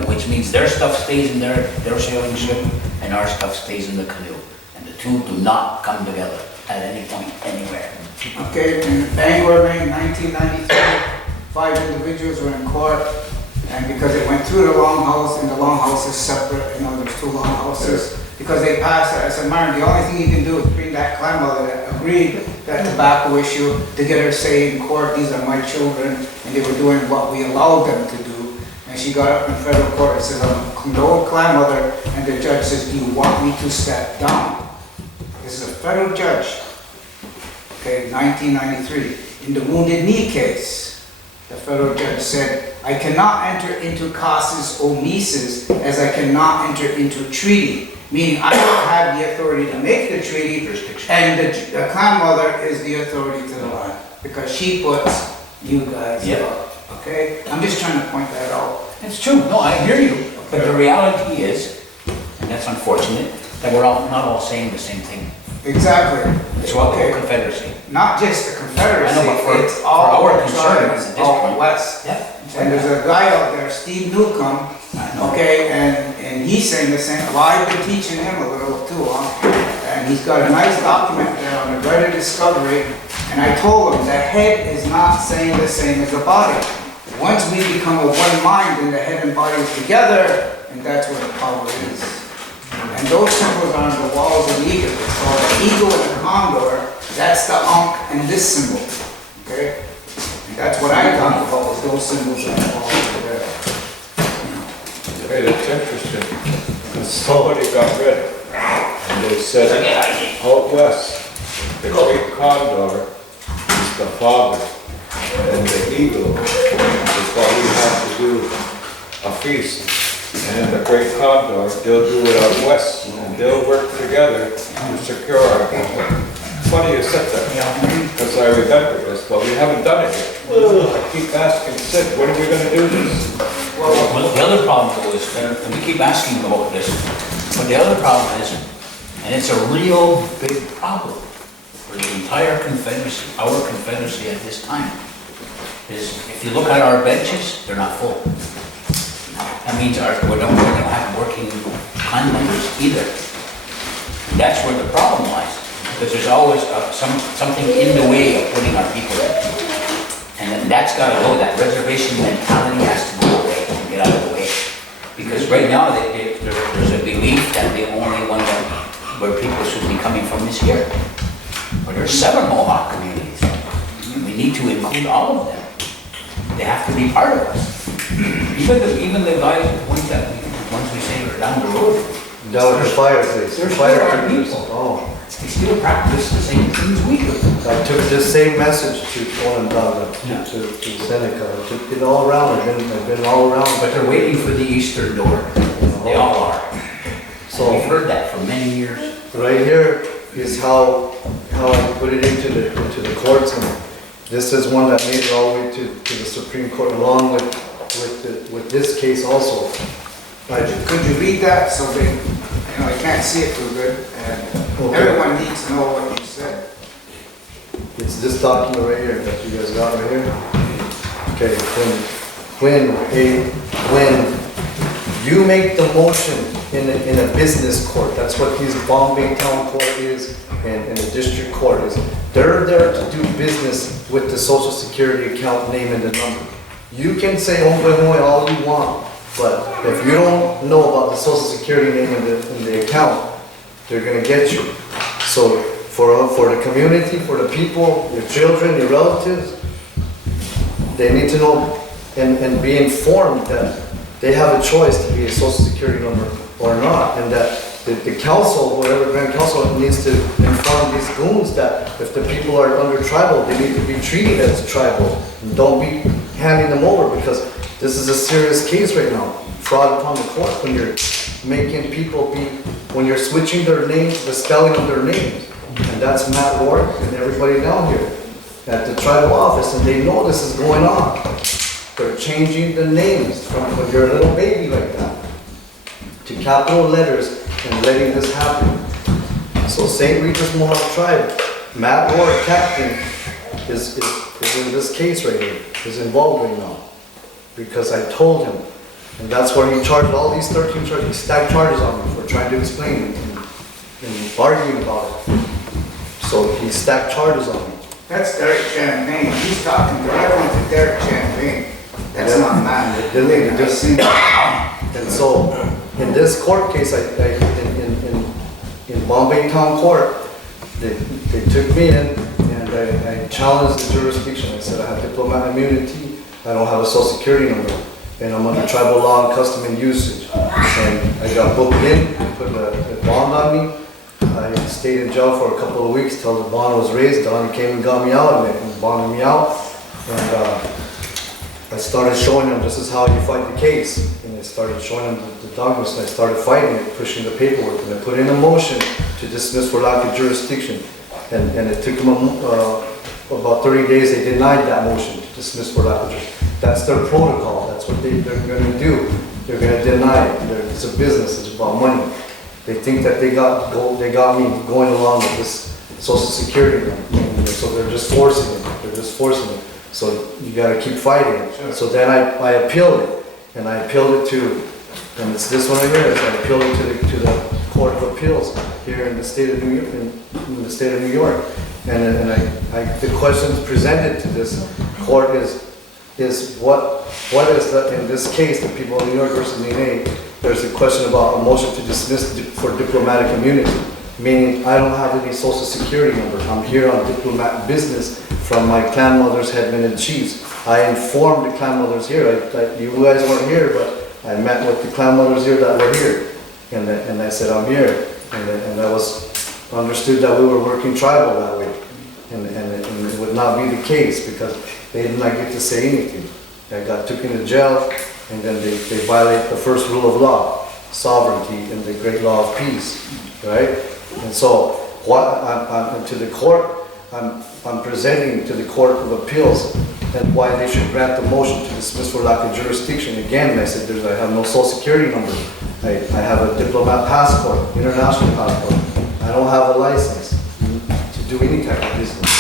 Which means their stuff stays in their sailing ship, and our stuff stays in the canoe. And the two do not come together at any point, anywhere. Okay, in Bangor, Maine, 1993, 5 individuals were in court, and because it went through the longhouse, and the longhouse is separate, you know, there's 2 longhouses, because they passed it, I said, Myron, the only thing you can do is bring that grandmother that agreed that tobacco issue to get her say in court, these are my children, and they were doing what we allowed them to do. And she got up in federal court and says, I'm the old grandmother, and the judge says, do you want me to step down? This is a federal judge, okay, 1993. In the Wounded Knee case, the federal judge said, I cannot enter into casus omissus as I cannot enter into treaty, meaning I don't have the authority to make the treaty, and the grandmother is the authority to the land, because she puts you guys up, okay? I'm just trying to point that out. It's true, no, I hear you, but the reality is, and that's unfortunate, that we're not all saying the same thing. Exactly. It's what the whole Confederacy. Not just the Confederacy, I know, but it's all our the concern tribes at this out point. west. Yeah. And there's a guy out there, Steve Newcomb, okay, and he's saying the same. Well, I've been teaching him a little too, and he's got a nice document there on the right of discovery, and I told him the head is not saying the same as the body. Once we become of one mind, then the head and body is together, and that's where the power is. And those symbols are on the walls of the eagle. So the eagle and the condor, that's the ankh and this symbol, okay? And that's what I talk about, was those symbols on the walls over there. Hey, that's interesting. Because somebody got rid, and they said, out west, the great condor is the father, and the eagle is what we have to do a feast. And the great condor, they'll do it out west, and they'll work together to secure our people. Funny you said that, because I remember this, but we haven't done it yet. I keep asking Sid, when are we going to do this? Well, the other problem though is, and we keep asking about this, but the other problem is, and it's a real big problem for the entire Confederacy, our Confederacy at this time, is if you look at our benches, they're not full. That means we don't have working clan members either. And that's where the problem lies, because there's always something in the way of putting our people in. And then that's gotta go, that reservation mentality has to go away and get out of the way. Because right now, there's a belief that the only one where people should be coming from is here. But there's 7 Mohawk communities. We need to include all of them. They have to be part of us. Even the guys, ones we say are down the road. Down at the fire place. They're Fire still our crews. people. Oh. They still practice the same things we do. I took this same message to Onondaga, Yeah. to Seneca. I took it all around. I've been all around. But they're waiting for the eastern door. They all are. So We've heard that for many years. right here is how I put it into the courts, and this is one that made it all the way to the Supreme Court, along with this case also. Could you read that so that, I can't see it too good, and Okay. everyone needs to know what you said. It's this document right here that you guys got right here. Okay, when you make the motion in a business court, that's what these Bombay Town Court is and the district court is. They're there to do business with the social security account name and the number. You can say all you want, but if you don't know about the social security name and the account, they're gonna get you. So for the community, for the people, your children, your relatives, they need to know and be informed that they have a choice to be a social security number or not, and that the council, whatever grand council, needs to inform these goons that if the people are under tribal, they need to be treated as tribal, and don't be handing them over, because this is a serious case right now. Fraud upon the court, when you're making people when you're switching their names, the spelling of their names. And that's Matt Ward and everybody down here at the tribal office, and they know this is going on. They're changing the names from when you're a little baby like that to capital letters and letting this happen. So St. Regis Mohawk Tribe, Matt Ward, captain, is in this case right here, is involved right now. Because I told him, and that's where he charged all these 13 charges, he stacked charges on me for trying to explain and arguing about it. So he stacked charges on me. That's Derek Champagne, he's talking directly to Derek Champagne. That's not mine. They just seen that. And so, in this court case, in Bombay Town Court, they took me in and I challenged the jurisdiction. I said I have diplomatic immunity, I don't have a social security number, and I'm under tribal law and custom and usage. And I got booked in, put a bond on me. I stayed in jail for a couple of weeks till the bond was raised. Donnie came and got me out of it and bonded me out. And I started showing them this is how you fight the case. And I started showing them the documents, and I started fighting it, pushing the paperwork. And I put in a motion to dismiss for lack of jurisdiction. And it took them about 30 days. They denied that motion to dismiss for lack of jurisdiction. That's their protocol. That's what they're going to do. They're going to deny it. It's a business. It's about money. They think that they got me going along with this social security thing. So they're just forcing it. So you got to keep fighting it. Sure. So then I appealed it, and I appealed it to, and it's this one right here. I appealed it to the Court of Appeals here in the state of New York. In the state of New York, and the questions presented to this court is what is the, in this case, the people of New York versus Nene, there's a question about a motion to dismiss for diplomatic immunity, meaning I don't have any social security number. I'm here on diplomatic business from my clan mother's headmen and chiefs. I informed the clan mothers here. You guys weren't here, but I met with the clan mothers here that were here, and I said I'm here, and I was understood that we were working tribal that way, and it would not be the case because they did not get to say anything. I got took into jail, and then they violate the first rule of law, sovereignty and the great law of peace, right? And so what I'm to the court, I'm presenting to the Court of Appeals and why they should grant the motion to dismiss for lack of jurisdiction. Again, I said, I have no social security number. I have a diplomat passport, international passport. I don't have a license to do any type of business.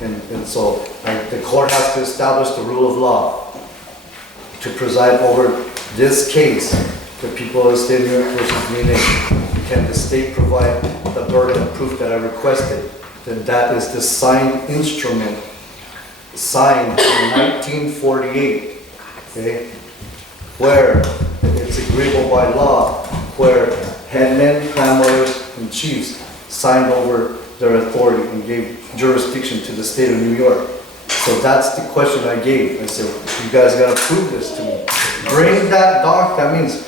And so the court has to establish the rule of law to preside over this case, the people of the state of New York versus me. Can the state provide the burden of proof that I requested? Then that is the signed instrument, signed in 1948, okay? Where it's agreeable by law, where headmen, clamorers, and chiefs signed over their authority and gave jurisdiction to the state of New York. So that's the question I gave. I said, you guys gotta prove this to me. Bring that that means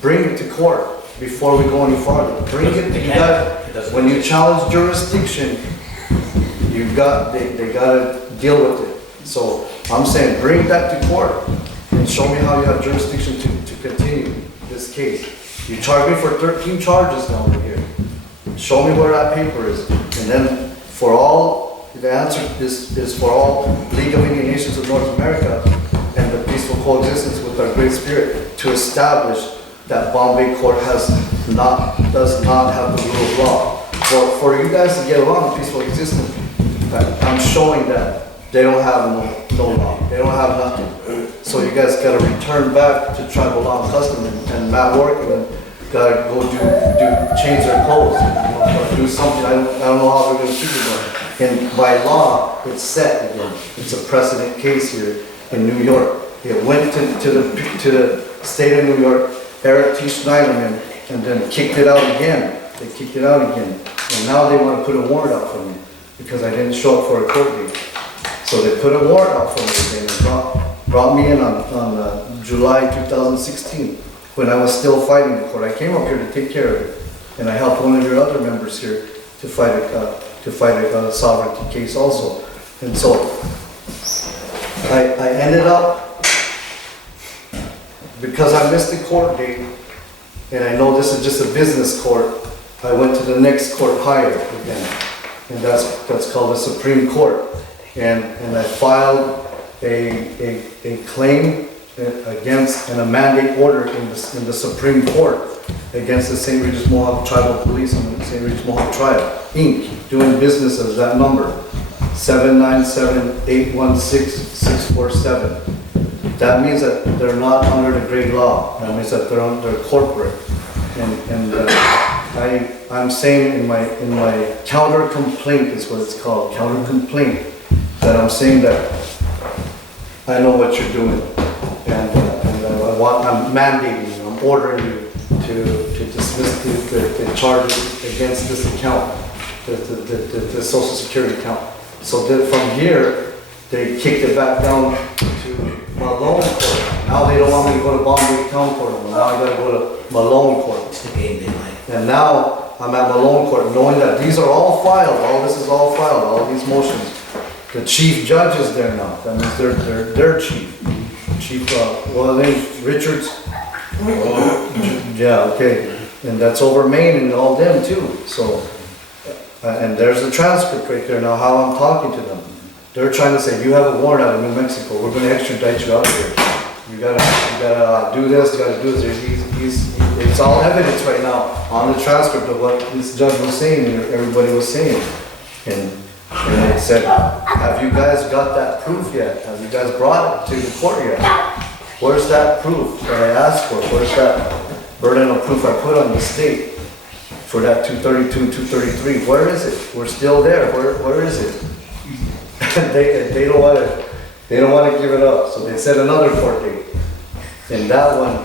bring it to court before we go any farther. Bring it, you got, when you challenge jurisdiction, they gotta deal with it. So I'm saying, bring that to court and show me how you have jurisdiction to continue this case. You charge me for 13 charges down here. Show me where that paper is. And then for all, the answer is for all League of Indian Nations of North America and the peaceful coexistence with our great spirit to establish that Bombay court does not have the rule of law. For you guys to get along in peaceful existence, I'm showing that they don't have no law. They don't have nothing. So you guys got to return back to tribal law and custom, and Matt Workman got to go change their clothes, or do something. I don't know how they're going to keep it going. And by law, it's set again. It's a precedent case here in New York. It went to the state of New York, Eric T. Schneiderman, and then kicked it out again. They kicked it out again. And now they want to put a warrant out for me because I didn't show up for a court date. So they put a warrant out for me again and brought me in on July 2016 when I was still fighting the court. I came up here to take care of it. And I helped one of your other members here to fight a sovereignty case also. And so I ended up, because I missed the court date, and I know this is just a business court, I went to the next court higher again. And that's called the Supreme Court. And I filed a claim against, and a mandate order in the Supreme Court against the St. Regis Mohawk Tribal Police and the St. Regis Mohawk Tribe, Inc., doing business as that number, 797-816-647. That means that they're not under the grade law. That means that they're corporate. And I'm saying in my counter complaint is what it's called, counter complaint, that I'm saying that I know what you're doing, and I'm mandating you, I'm ordering you to dismiss the charges against this account, the Social Security account. So that from here, they kicked it back down to Malone Court. Now they don't want me to go to Bombay Town Court. Now I gotta go to Malone Court. It's the game they like. And now I'm at Malone Court, knowing that these are all filed, all this is all filed, all these motions. The chief judge is there now. That means they're chief. Chief, well, name's Richards. Yeah, okay. And that's over Maine and all them too. So, and there's the transcript right there now, how I'm talking to them. They're trying to say, you have a warrant out of New Mexico. We're going to extradite you out of here. You gotta do this, you gotta do this. It's all evidence right now on the transcript of what this judge was saying and everybody was saying. And they said, have you guys got that proof yet? Have you guys brought it to the court yet? Where's that proof that I asked for? Where's that burden of proof I put on the state for that 232, 233? Where is it? We're still there. Where is it? they don't want to give it up. So they set another court date. And that one,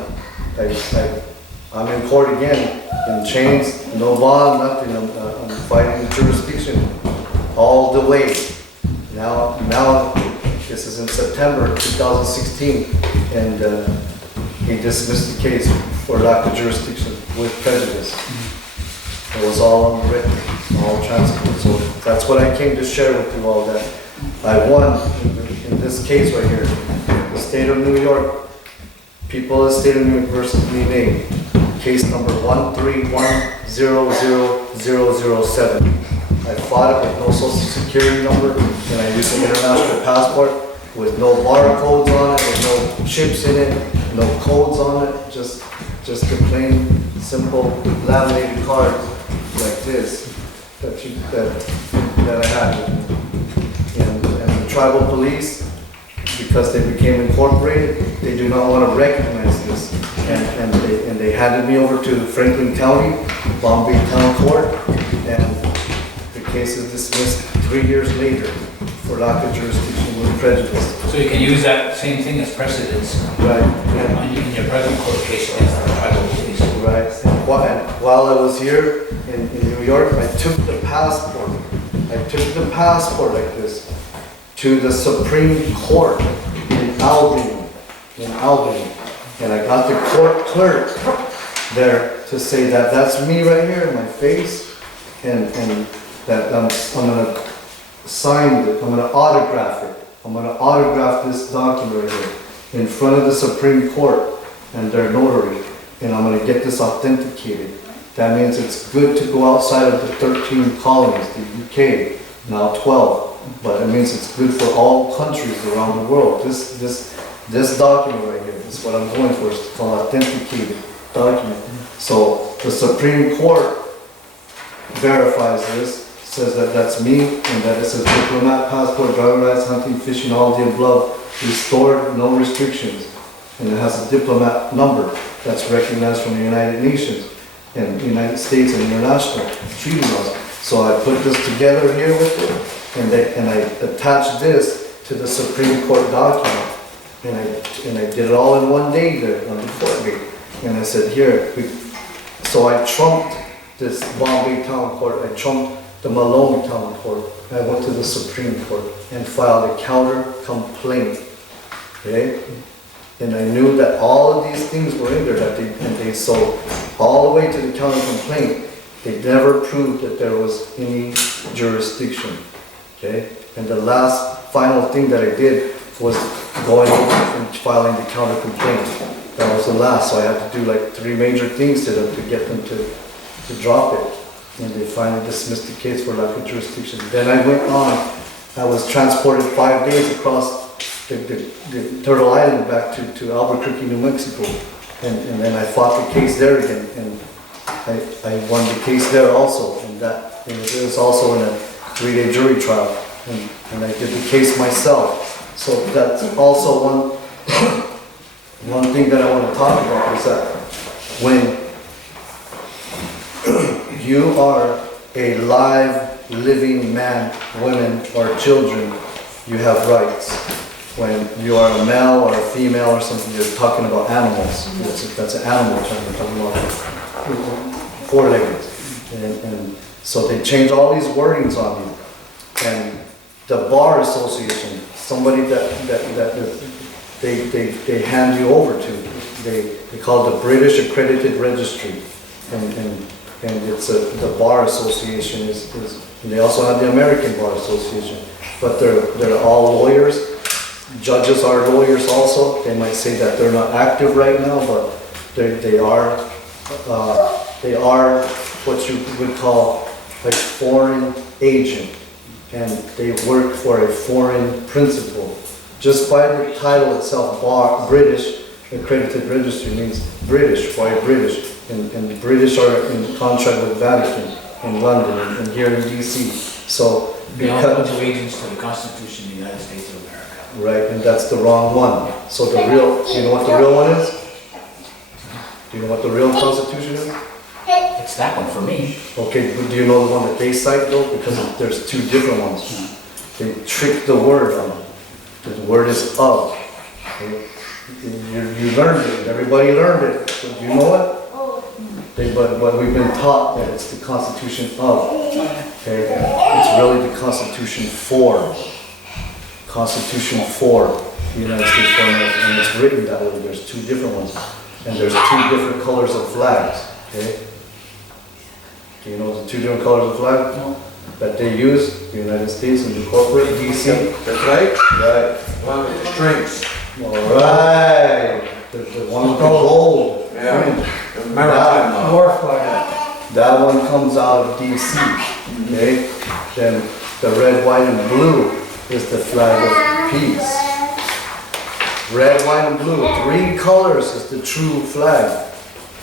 I'm in court again, in chains, no bond, nothing. I'm fighting the jurisdiction all the way. Now this is in September 2016, and he dismissed the case for lack of jurisdiction with prejudice. It was all unwritten, all transcribed. So that's what I came to share with you all, that I won in this case right here. The state of New York, people of the state of New York versus me name, case number 1310007. I fought it with no social security number, and I used an international passport. with no barcodes on it, with no chips in it, no codes on it, just a plain, simple laminated card like this that I had. And the tribal police, because they became incorporated, they do not want to recognize this. And they handed me over to Franklin County, Bombay Town Court, and the case is dismissed 3 years later for lack of jurisdiction with prejudice. So you can use that same thing as precedence Right. in your present court case against the tribal police. Right. And while I was here in New York, I took the passport. Like this to the Supreme Court in Albany. And I got the court clerk there to say that that's me right here in my face, and that I'm gonna sign it, I'm gonna autograph it. I'm gonna autograph this document right here in front of the Supreme Court and their notary, and I'm gonna get this authenticated. That means it's good to go outside of the 13 colonies, the UK, now 12, but it means it's good for all countries around the world. This document right here is what I'm going for. It's called authenticated document. So the Supreme Court verifies this, says that that's me, and that it's a diplomat passport, driver rights, hunting, fishing, all the above, restored, no restrictions. And it has a diplomat number that's recognized from the United Nations and the United States and international treaty laws. So I put this together here with it, and I attached this to the Supreme Court document. And I did it all in one day there on the court date. And I said, here, so I trumped this Bombay Town Court, I trumped the Malone Town Court. I went to the Supreme Court and filed a counter complaint, okay? And I knew that all of these things were in there, so all the way to the counter complaint, they never proved that there was any jurisdiction, okay? And the last final thing that I did was going over and filing the counter complaint. That was the last, so I had to do like 3 major things to them to get them to drop it. And they finally dismissed the case for lack of jurisdiction. Then I went on, I was transported 5 days across the Turtle Island back to Albuquerque, New Mexico. And then I fought the case there again, and I won the case there also. And it was also in a 3-day jury trial. And I did the case myself. So that's also one thing that I want to talk about is that when you are a live, living man, women, or children, you have rights. When you are a male or a female or something, you're talking about animals. That's an animal term. We're talking about 4-legged. And so they change all these wordings on you. And the Bar Association, somebody that they hand you over to, they call it the British Accredited Registry. And it's the Bar Association is and they also have the American Bar Association, but they're all lawyers. Judges are lawyers also. They might say that they're not active right now, but they are what you would call a foreign agent, and they work for a foreign principal. Just by the title itself, Bar British Accredited Registry means British. Why British? And the British are in contract with Vatican in London and here in DC. So They all pledge allegiance to the Constitution of the United States of America. right, and that's the wrong one. So the real, do you know what the real one is? Do you know what the real Constitution is? It's that one for me. Okay, but do you know the one that they cite though? Because there's 2 different ones. They trick the word on it. The word is of. Okay? You learned it, everybody learned it. But do you know it? But we've been taught that it's the Constitution of. Okay? It's really the Constitution for. Constitution for the United States of America. And it's written that way. There's 2 different ones. And there's 2 different colors of flags. Okay? Do you know the 2 different colors of flag? No. That they use, the United States and the corporate DC? That's right. Right. One with the strings. All right. The one with the gold. Yeah. The maritime law. That one comes out of DC. Okay? Then the red, white, and blue is the flag of peace. red, white, and blue. 3 colors is the true flag.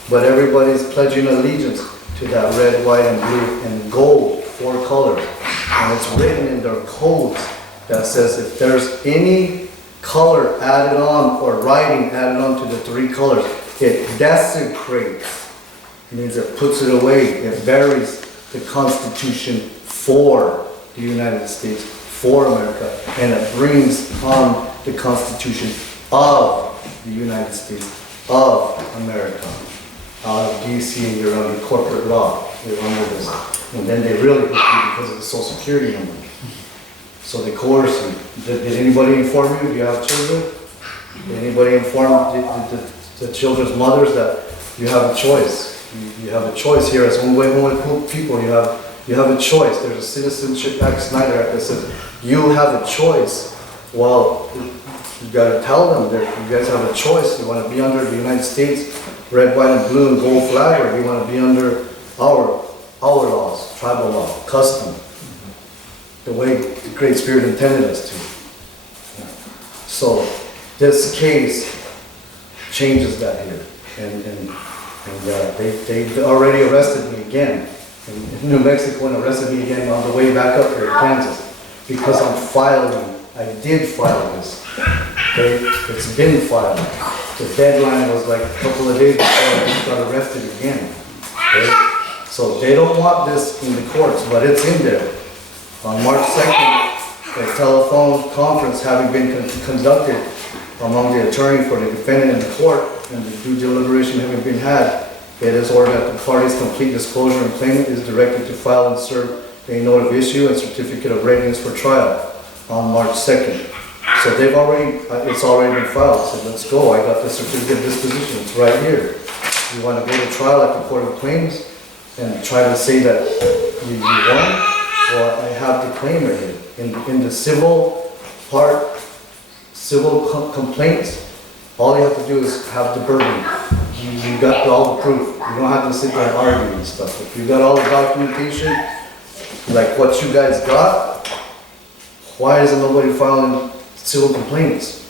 But everybody's pledging allegiance to that red, white, and blue, and gold, 4 colors. And it's written in their codes that says if there's any color added on or writing added on to the 3 colors, it desecrates. Means it puts it away. It buries the Constitution for the United States, for America, and it brings on the Constitution of the United States, of America. Out of DC, and you're under corporate law, you're under this. And then they really hit you because of the Social Security number. So they coerce you. Did anybody inform you? Do you have children? Did anybody inform the children's mothers that you have a choice? You have a choice here as Onwe people. You have a choice. There's a Citizenship Act, Snyder Act that says you have a choice. Well, you got to tell them that you guys have a choice. You want to be under the United States red, white, and blue and gold flag, or do you want to be under our laws, tribal law, custom, the way the Great Spirit intended us to. So this case changes that here, and they already arrested me again in New Mexico, and arrested me again on the way back up here to Kansas because I did file this. Okay? It's been filed. The deadline was like a couple of days before I got arrested again. Okay? So they don't want this in the courts, but it's in there. On March 2nd, a telephone conference having been conducted among the attorney for the defendant in the court, and the due deliberation having been had, it is ordered that the parties' complete disclosure and claimant is directed to file and serve a note of issue and certificate of readiness for trial on March 2nd. So it's already been filed. I said, let's go. I got the certificate of disposition. It's right here. You want to go to trial at the Court of Claims and try to say that you won? Well, I have the claim right here. In the civil part, complaints, all you have to do is have the burden. You got all the proof. You don't have to sit there and argue and stuff. If you got all the documentation, like what you guys got, why isn't nobody filing civil complaints?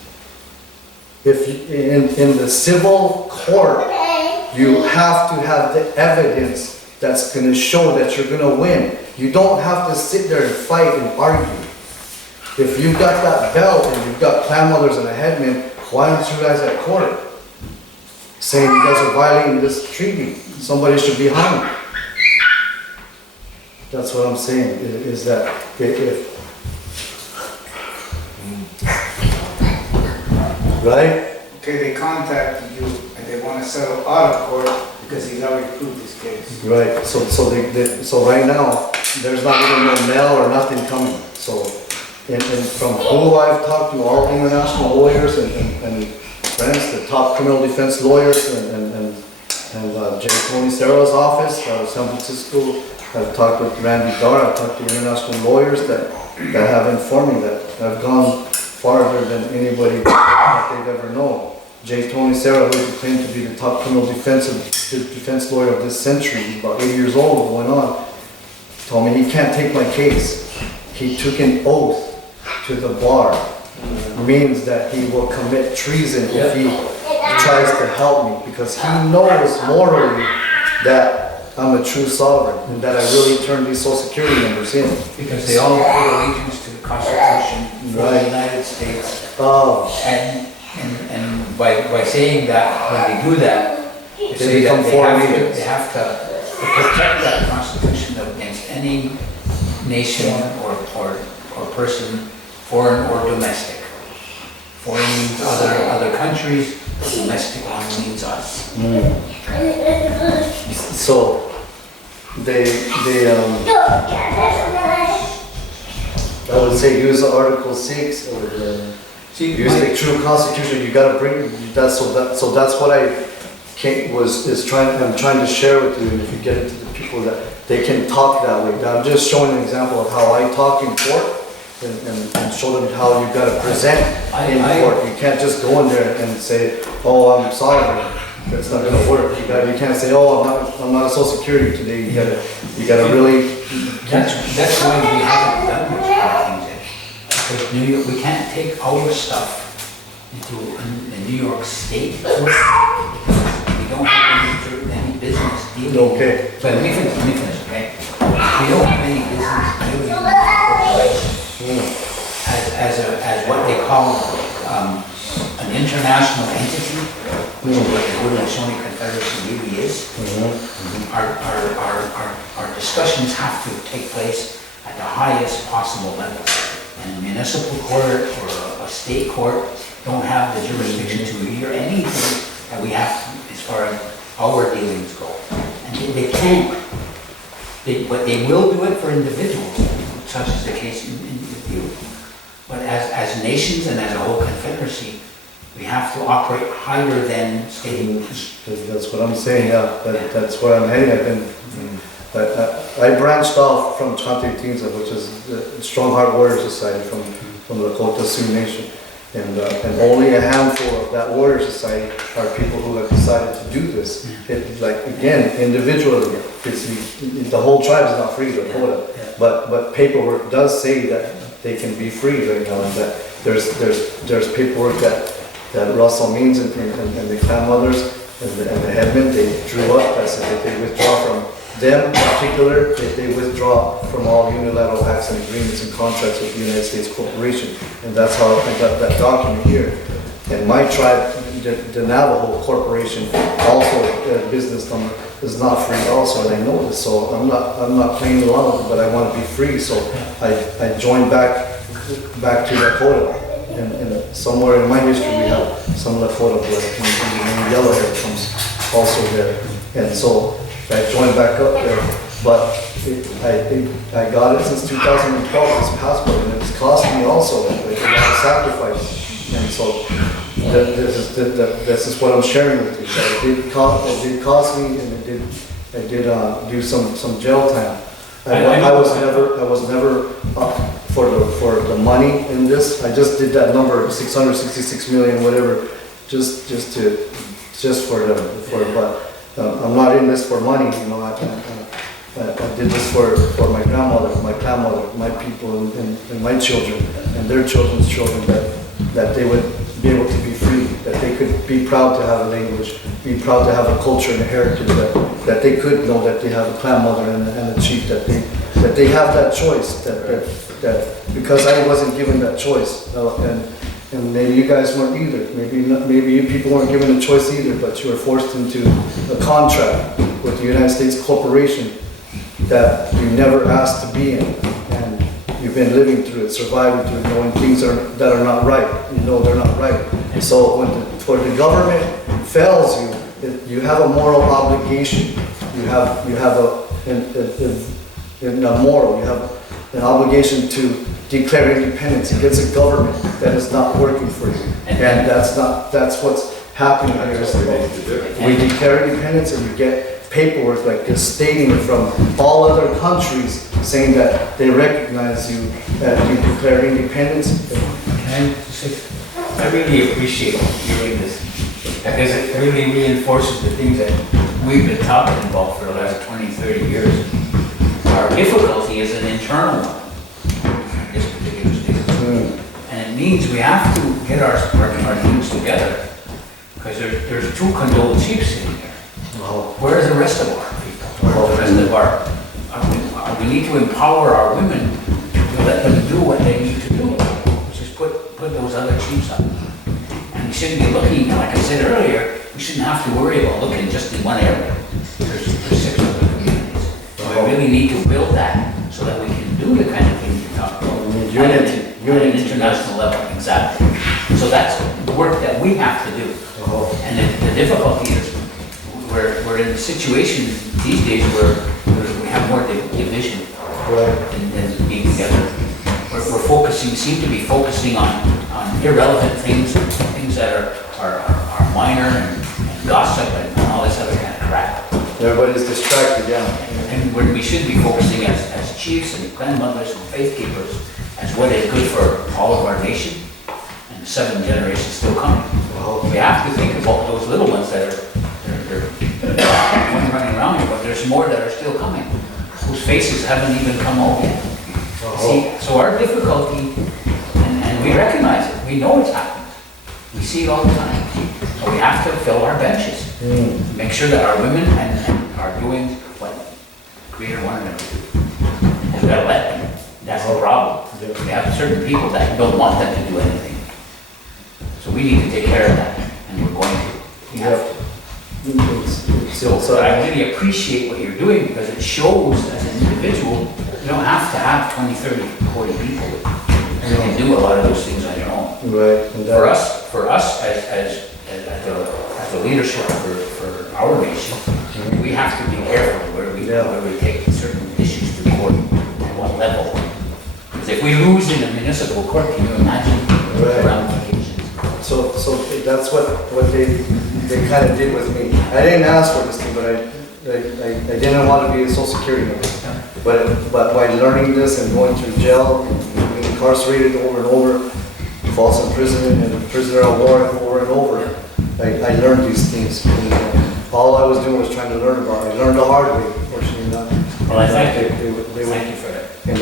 If in the civil court, you have to have the evidence that's going to show that you're going to win. You don't have to sit there and fight and argue. If you've got that belt and you've got clan mothers and a headman, why aren't you guys at court saying you guys are violating this treaty? Somebody should be hung. That's what I'm saying, is that if right? Okay, they contacted you and they want to settle out of court because he's already proved his case. Right, so right now, there's not even no mail or nothing coming. So, and from who I've talked to, all international lawyers and friends, the top criminal defense lawyers and J. Tony Serra's office out of San Francisco, I've talked with Randy Dar, I've talked to international lawyers that have informed me that I've gone farther than anybody that they've ever known. J. Tony Serra, who is claimed to be the top criminal defense lawyer of this century, he's about 80 years old, going on, told me he can't take my case. He took an oath to the bar. Means that he will commit treason if he tries to help me, because he knows morally that I'm a true sovereign and that I really turned these Social Security numbers in. Because they all pay allegiance to the Constitution of the United States. Oh. And by saying that, when they do that, They become foreign agents. They have to protect that Constitution against any nation or person, foreign or domestic. Foreign means other countries, domestic one means us. So I would say use Article 6 or use the true Constitution. You got to bring that. So that's what I'm trying to share with you. If you get it to the people that they can talk that way. I'm just showing an example of how I talk in court and show them how you got to present in court. You can't just go in there and say, "Oh, I'm sovereign." That's not going to work. You can't say, "Oh, I'm not a Social Security today." You gotta really. That's why we haven't done much of things. Because New York, we can't take our stuff into a New York State court. We don't have any business dealing. Okay. But let me finish, okay? We don't have any business dealing with corporations as what they call an international entity, which is what the Haudenosaunee Confederacy really is. Our discussions have to take place at the highest possible level. And a municipal court or a state court don't have the jurisdiction to hear anything that we have to, as far as our dealings go. And they can't. But they will do it for individuals, such as the case with you. But as nations and as a whole confederacy, we have to operate higher than state. That's what I'm saying, yeah, that's where I'm heading. I branched off from Chante Tinsa, which is the Strong Heart Warrior Society from the Lakota Sioux Nation. And only a handful of that warrior society are people who have decided to do this. Like, again, individually, the whole tribe is not free, Lakota. But paperwork does say that they can be free right now, and that there's paperwork that Russell Means and the clan mothers and the headmen, they drew up that said that they withdraw from them in particular, that they withdraw from all unilateral acts and agreements and contracts with the United States Corporation. And that's how I got that document here. And my tribe, the Navajo Corporation, also their business number is not free also, and I know this, so I'm not playing along, but I want to be free, so I joined back to Lakota. And somewhere in my history we have some Lakota blood, and yellow hair comes also there. And so I joined back up there, but I got it since 2012, this passport, and it's cost me also like a lot of sacrifice. And so this is what I'm sharing with you. It did cost me, and I did do some jail time. I was never for the money in this. I just did that number, 666 million, whatever, but I'm not in this for money, you know. I did this for my grandmother, my grandmother, my people, and my children, and their children's children, that they would be able to be free, that they could be proud to have a language, be proud to have a culture and a heritage, that they could know that they have a clan mother and a chief, that they have that choice, that because I wasn't given that choice, and maybe you guys weren't either. Maybe you people weren't given a choice either, but you were forced into a contract with the United States Corporation that you never asked to be in, and you've been living through it, surviving through it, knowing things that are not right. You know they're not right. And so when the government fails you, you have a moral obligation. You have an obligation to declare independence against a government that is not working for you. And that's what's happening here. We declare independence and we get paperwork like this stating from all other countries saying that they recognize you, that you declare independence. I really appreciate hearing this, because it really reinforces the things that we've been talking about for the last 20, 30 years. Our difficulty is an internal one in this particular state. And it means we have to get our teams together, because there's two condoled chiefs sitting here. Where's the rest of our people? Where's the rest of our... We need to empower our women to let them do what they need to do, which is put those other chiefs up. And we shouldn't be looking, like I said earlier, we shouldn't have to worry about looking just in one area. There's 6 other communities. So we really need to build that so that we can do the kind of things you're talking about. At an international level, exactly. So that's work that we have to do. And the difficulty is we're in a situation these days where we have more division than being together. We're seem to be focusing on irrelevant things that are minor and gossip and all this other kind of crap. Everybody's distracted, yeah. And we should be focusing as chiefs and grandmothers and faith keepers as what is good for all of our nation and 7 generations still coming. We have to think about those little ones that are running around here, but there's more that are still coming, whose faces haven't even come out yet. See, so our difficulty, and we recognize it, we know it's happened. We see it all the time. And we have to fill our benches. Make sure that our women are doing what Creator wanted them to do. And we gotta let them. That's the problem. We have certain people that don't want them to do anything. So we need to take care of that, and we're going to. We have to. So I really appreciate what you're doing because it shows as an individual, you don't have to have 20, 30, 40 people. You can do a lot of those things on your own. Right. And For us as the leadership for our nation, we have to be careful where we take certain issues to court at what level. Because if we lose in a municipal court, can you imagine the ramifications? So that's what they kind of did with me. I didn't ask for this thing, but I didn't want to be a social security number. But by learning this and going through jail, and being incarcerated over and over, false imprisonment and prisoner of war over and over, I learned these things. And all I was doing was trying to learn about it. I learned the hard way, fortunately not. Well, I thank you. Thank you for that. And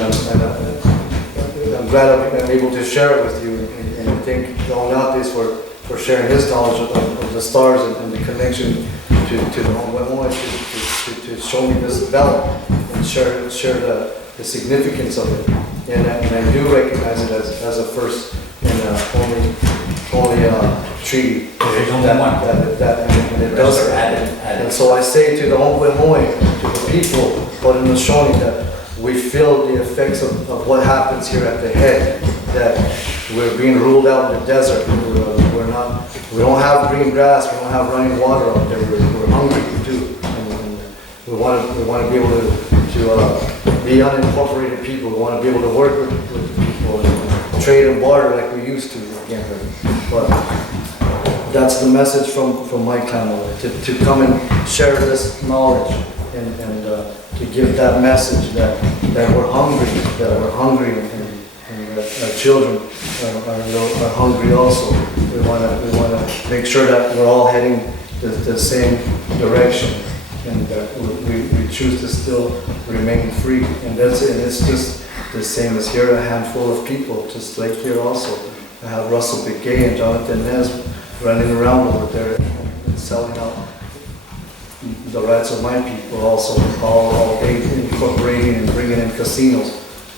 I'm glad I'm able to share it with you, and I thank Don Nates for sharing his knowledge of the stars and the connection to the home, to show me this belt and share the significance of it. And I do recognize it as a first and only treaty and it does it. And so I say to the Akwesahsne, to the people, but in the Shawnee, that we feel the effects of what happens here at the head, that we're being ruled out in the desert. We don't have green grass, we don't have running water out there. We're hungry too, and we want to be able to be unincorporated people. We want to be able to work with people and trade and barter like we used to again. But that's the message from my clan, to come and share this knowledge and to give that message that we're hungry, and that our children are hungry also. We want to make sure that we're all heading the same direction, and that we choose to still remain free. And that's it. It's just the same as here, a handful of people, just like here also. I have Russell Begay and Jonathan Nez running around over there and selling out the rights of my people also, all day incorporating and bringing in casinos.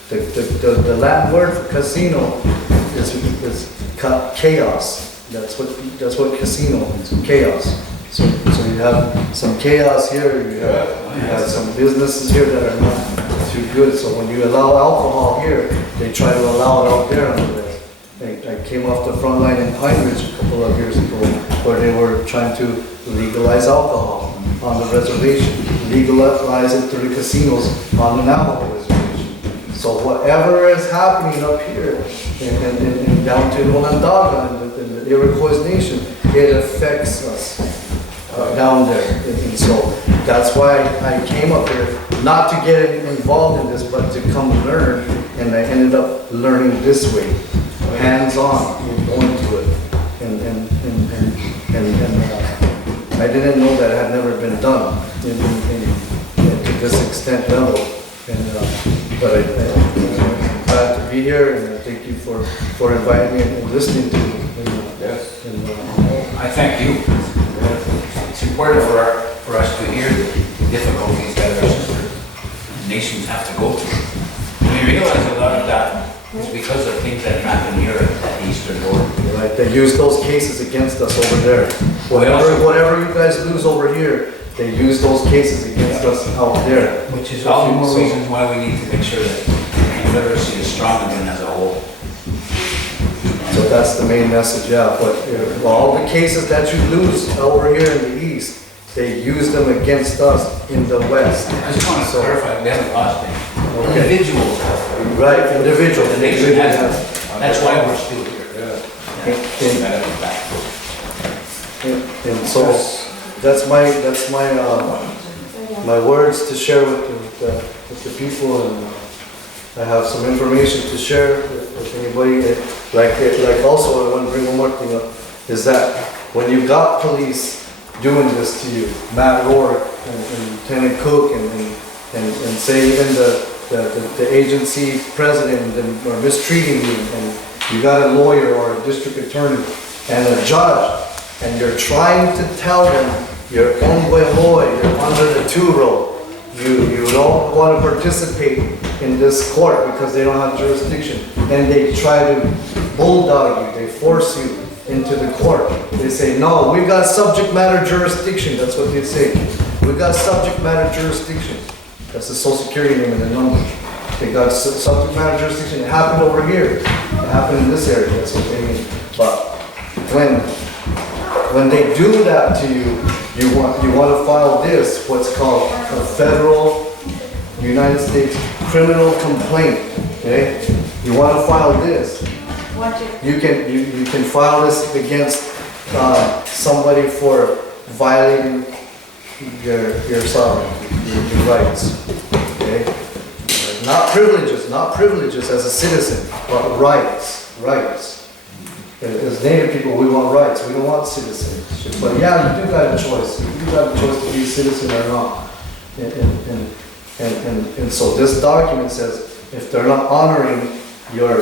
The Latin word for casino is chaos. That's what casino is, chaos. So you have some chaos here, you have some businesses here that are not too good. So when you allow alcohol here, they try to allow it out there on the list. I came off the front line in Pine Ridge a couple of years ago where they were trying to legalize alcohol on the reservation, legalize it through the casinos on the Navajo reservation. So whatever is happening up here and down to Onondaga and the Iroquois Nation, it affects us down there. And so that's why I came up here, not to get involved in this, but to come learn. And I ended up learning this way, hands-on, going to it. And I didn't know that it had never been done to this extent level. But I'm glad to be here, and I thank you for inviting me and listening to me. Yes. I thank you. It's important for us to hear the difficulties that our sister nations have to go through. We realize a lot of that is because of things that happen here at the eastern border. Right, they use those cases against us over there. Whatever you guys lose over here, they use those cases against us out there. Which is all the more reasons why we need to make sure that Confederacy is strong again as a whole. So that's the main message, yeah. But all the cases that you lose over here in the east, they use them against us in the west. I just want to clarify, we haven't lost any. Okay. Individuals. Right, individual. The nation has. That's why we're still here. And so that's my words to share with the people, and I have some information to share with anybody. Like also I want to bring one more thing up, is that when you got police doing this to you, Matt Rourke and Lieutenant Cook and say even the agency president are mistreating you, and you got a lawyer or a district attorney and a judge, and you're trying to tell them you're you're under the two-row. You don't want to participate in this court because they don't have jurisdiction, and they try to bulldog you, they force you into the court. They say, no, we got subject matter jurisdiction, that's what they say. We got subject matter jurisdiction. That's the social security name and the number. They got subject matter jurisdiction. It happened over here. It happened in this area, that's what they mean. But when they do that to you, you want to file this, what's called a federal United States criminal complaint, okay? You want to file this. You can file this against somebody for violating your sovereignty, your rights, okay? Not privileges as a citizen, but rights. As Native people, we want rights, we don't want citizenship. But yeah, you do got a choice. You do got a choice to be a citizen or not. And so this document says, if they're not honoring your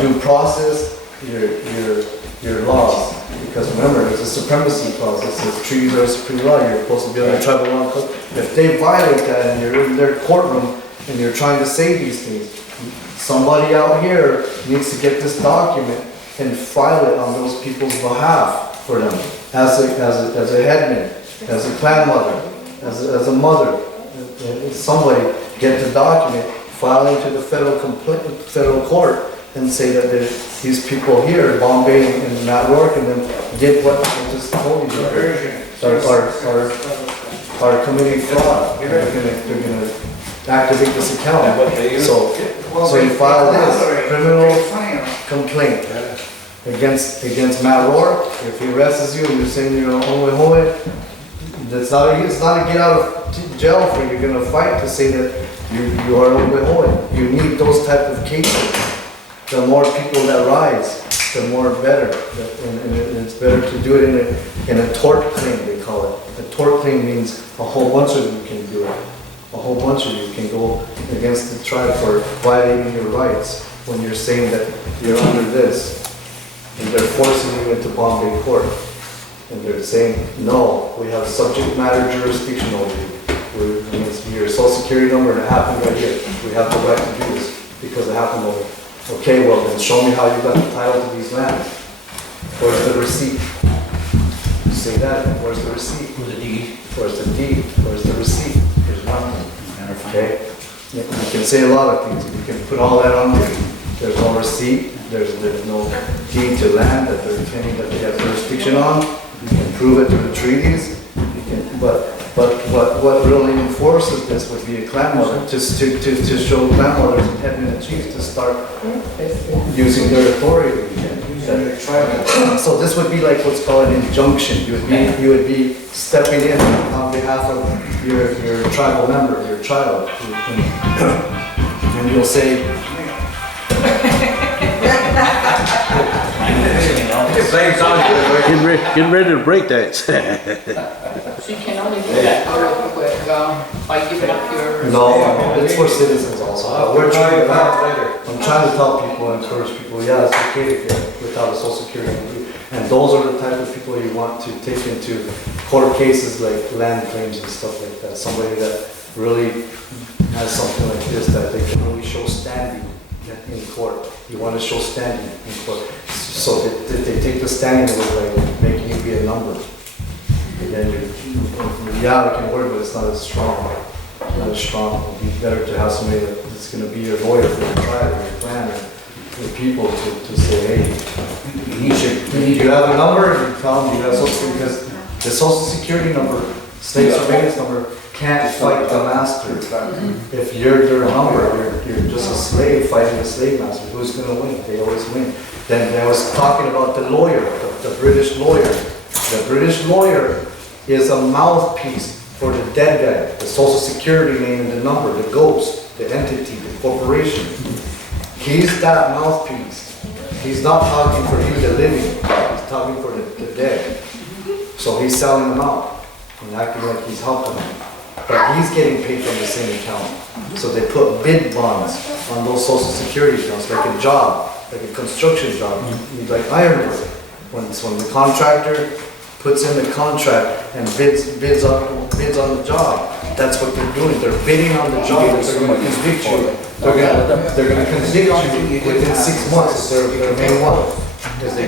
due process, your laws, because remember, there's a supremacy clause that says treaties are supreme law, you're supposed to be on a tribal law code. If they violate that and you're in their courtroom and you're trying to say these things, somebody out here needs to get this document and file it on those people's behalf for them, as a headman, as a clan mother, as a mother. Somebody get the document, file into the federal court, and say that these people here, Bombay and Matt Rourke, and then get what I just told you, are committing fraud. They're gonna activate this account. So you file this criminal complaint against Matt Rourke. If he arrests you and you're saying you're hoy, it's not a get out of jail for you. You're gonna fight to say that you are hoy. You need those type of cases. The more people that rise, the more better. And it's better to do it in a tort claim, they call it. A tort claim means a whole bunch of you can do it. A whole bunch of you can go against the tribe for violating your rights when you're saying that you're under this. And they're forcing you into Bombay court. And they're saying, no, we have subject matter jurisdiction over you. It's your social security number and it happened right here. We have the right to do this because it happened over. Okay, well then show me how you got the title to these lands. Where's the receipt? You say that, where's the receipt? Where's the deed? Where's the deed? Where's the receipt? There's nothing. Okay? You can say a lot of things. You can put all that on there. There's no receipt. There's no deed to land that they're claiming that they have jurisdiction on. You can prove it through the treaties. But what really enforces this would be a clan mother, to show clan mothers and headmen and chiefs to start using their authority again. So this would be like what's called an injunction. You would be stepping in on behalf of your tribal member, your child, and you'll say, Getting ready to break dance. So you can only do that by giving up your... no, it's for citizens also. I'm trying to tell people and encourage people, yeah, it's okay to get without a social security number. And those are the type of people you want to take into court cases like land claims and stuff like that. Somebody that really has something like this, that they can really show standing in court. You want to show standing in court. So they take the standing away by making you be a number. And then yeah, they can work, but it's not as strong. It's not as strong. It would be better to have somebody that's going to be your lawyer for your tribe or your clan or your people to say, hey, you have a number, you tell them you have social security, because the social security number, slave surveillance number, can't fight the master. If you're their number, you're just a slave fighting a slave master. Who's going to win? They always win. Then I was talking about the lawyer, the British lawyer. The British lawyer is a mouthpiece for the dead guy, the social security name and the number, the ghost, the entity, the corporation. He's that mouthpiece. He's not talking for you, the living. He's talking for the dead. So he's selling them out and acting like he's helping them. But he's getting paid from the same account. So they put bid bonds on those social security accounts, like a job. like a construction job, like iron work. When the contractor puts in the contract and bids on the job, that's what they're doing. They're bidding on the job that they're gonna convict you. They're gonna convict you within 6 months, if they're the main one. Because they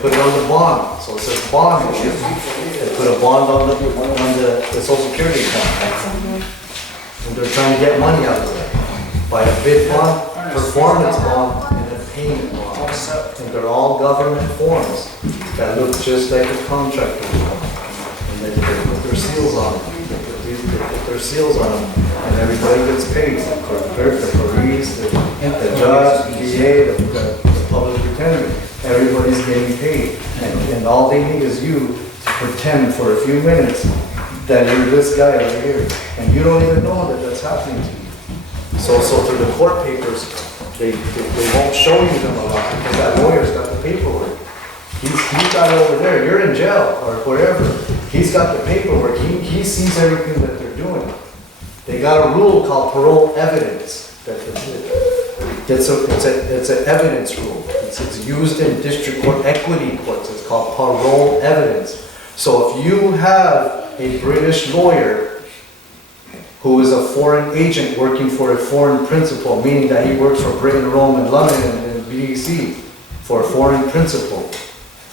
put it on the bond, so it says bond issue. They put a bond on the social security account. And they're trying to get money out of it. By a bid bond, performance bond, and a payment bond. And they're all government forms that look just like a contractor. And they put their seals on them. They put their seals on them, and everybody gets paid. The police, the judge, the DA, the public defender, everybody's getting paid. And all they need is you to pretend for a few minutes that you're this guy over here. And you don't even know that that's happening to you. So through the court papers, they won't show you them a lot because that lawyer's got the paperwork. He's got it over there. You're in jail or wherever. He's got the paperwork. He sees everything that they're doing. They got a rule called parole evidence. It's an evidence rule. It's used in district court, equity courts. It's called parole evidence. So if you have a British lawyer who is a foreign agent working for a foreign principal, meaning that he works for Britain, Rome, and London, and BEC for a foreign principal,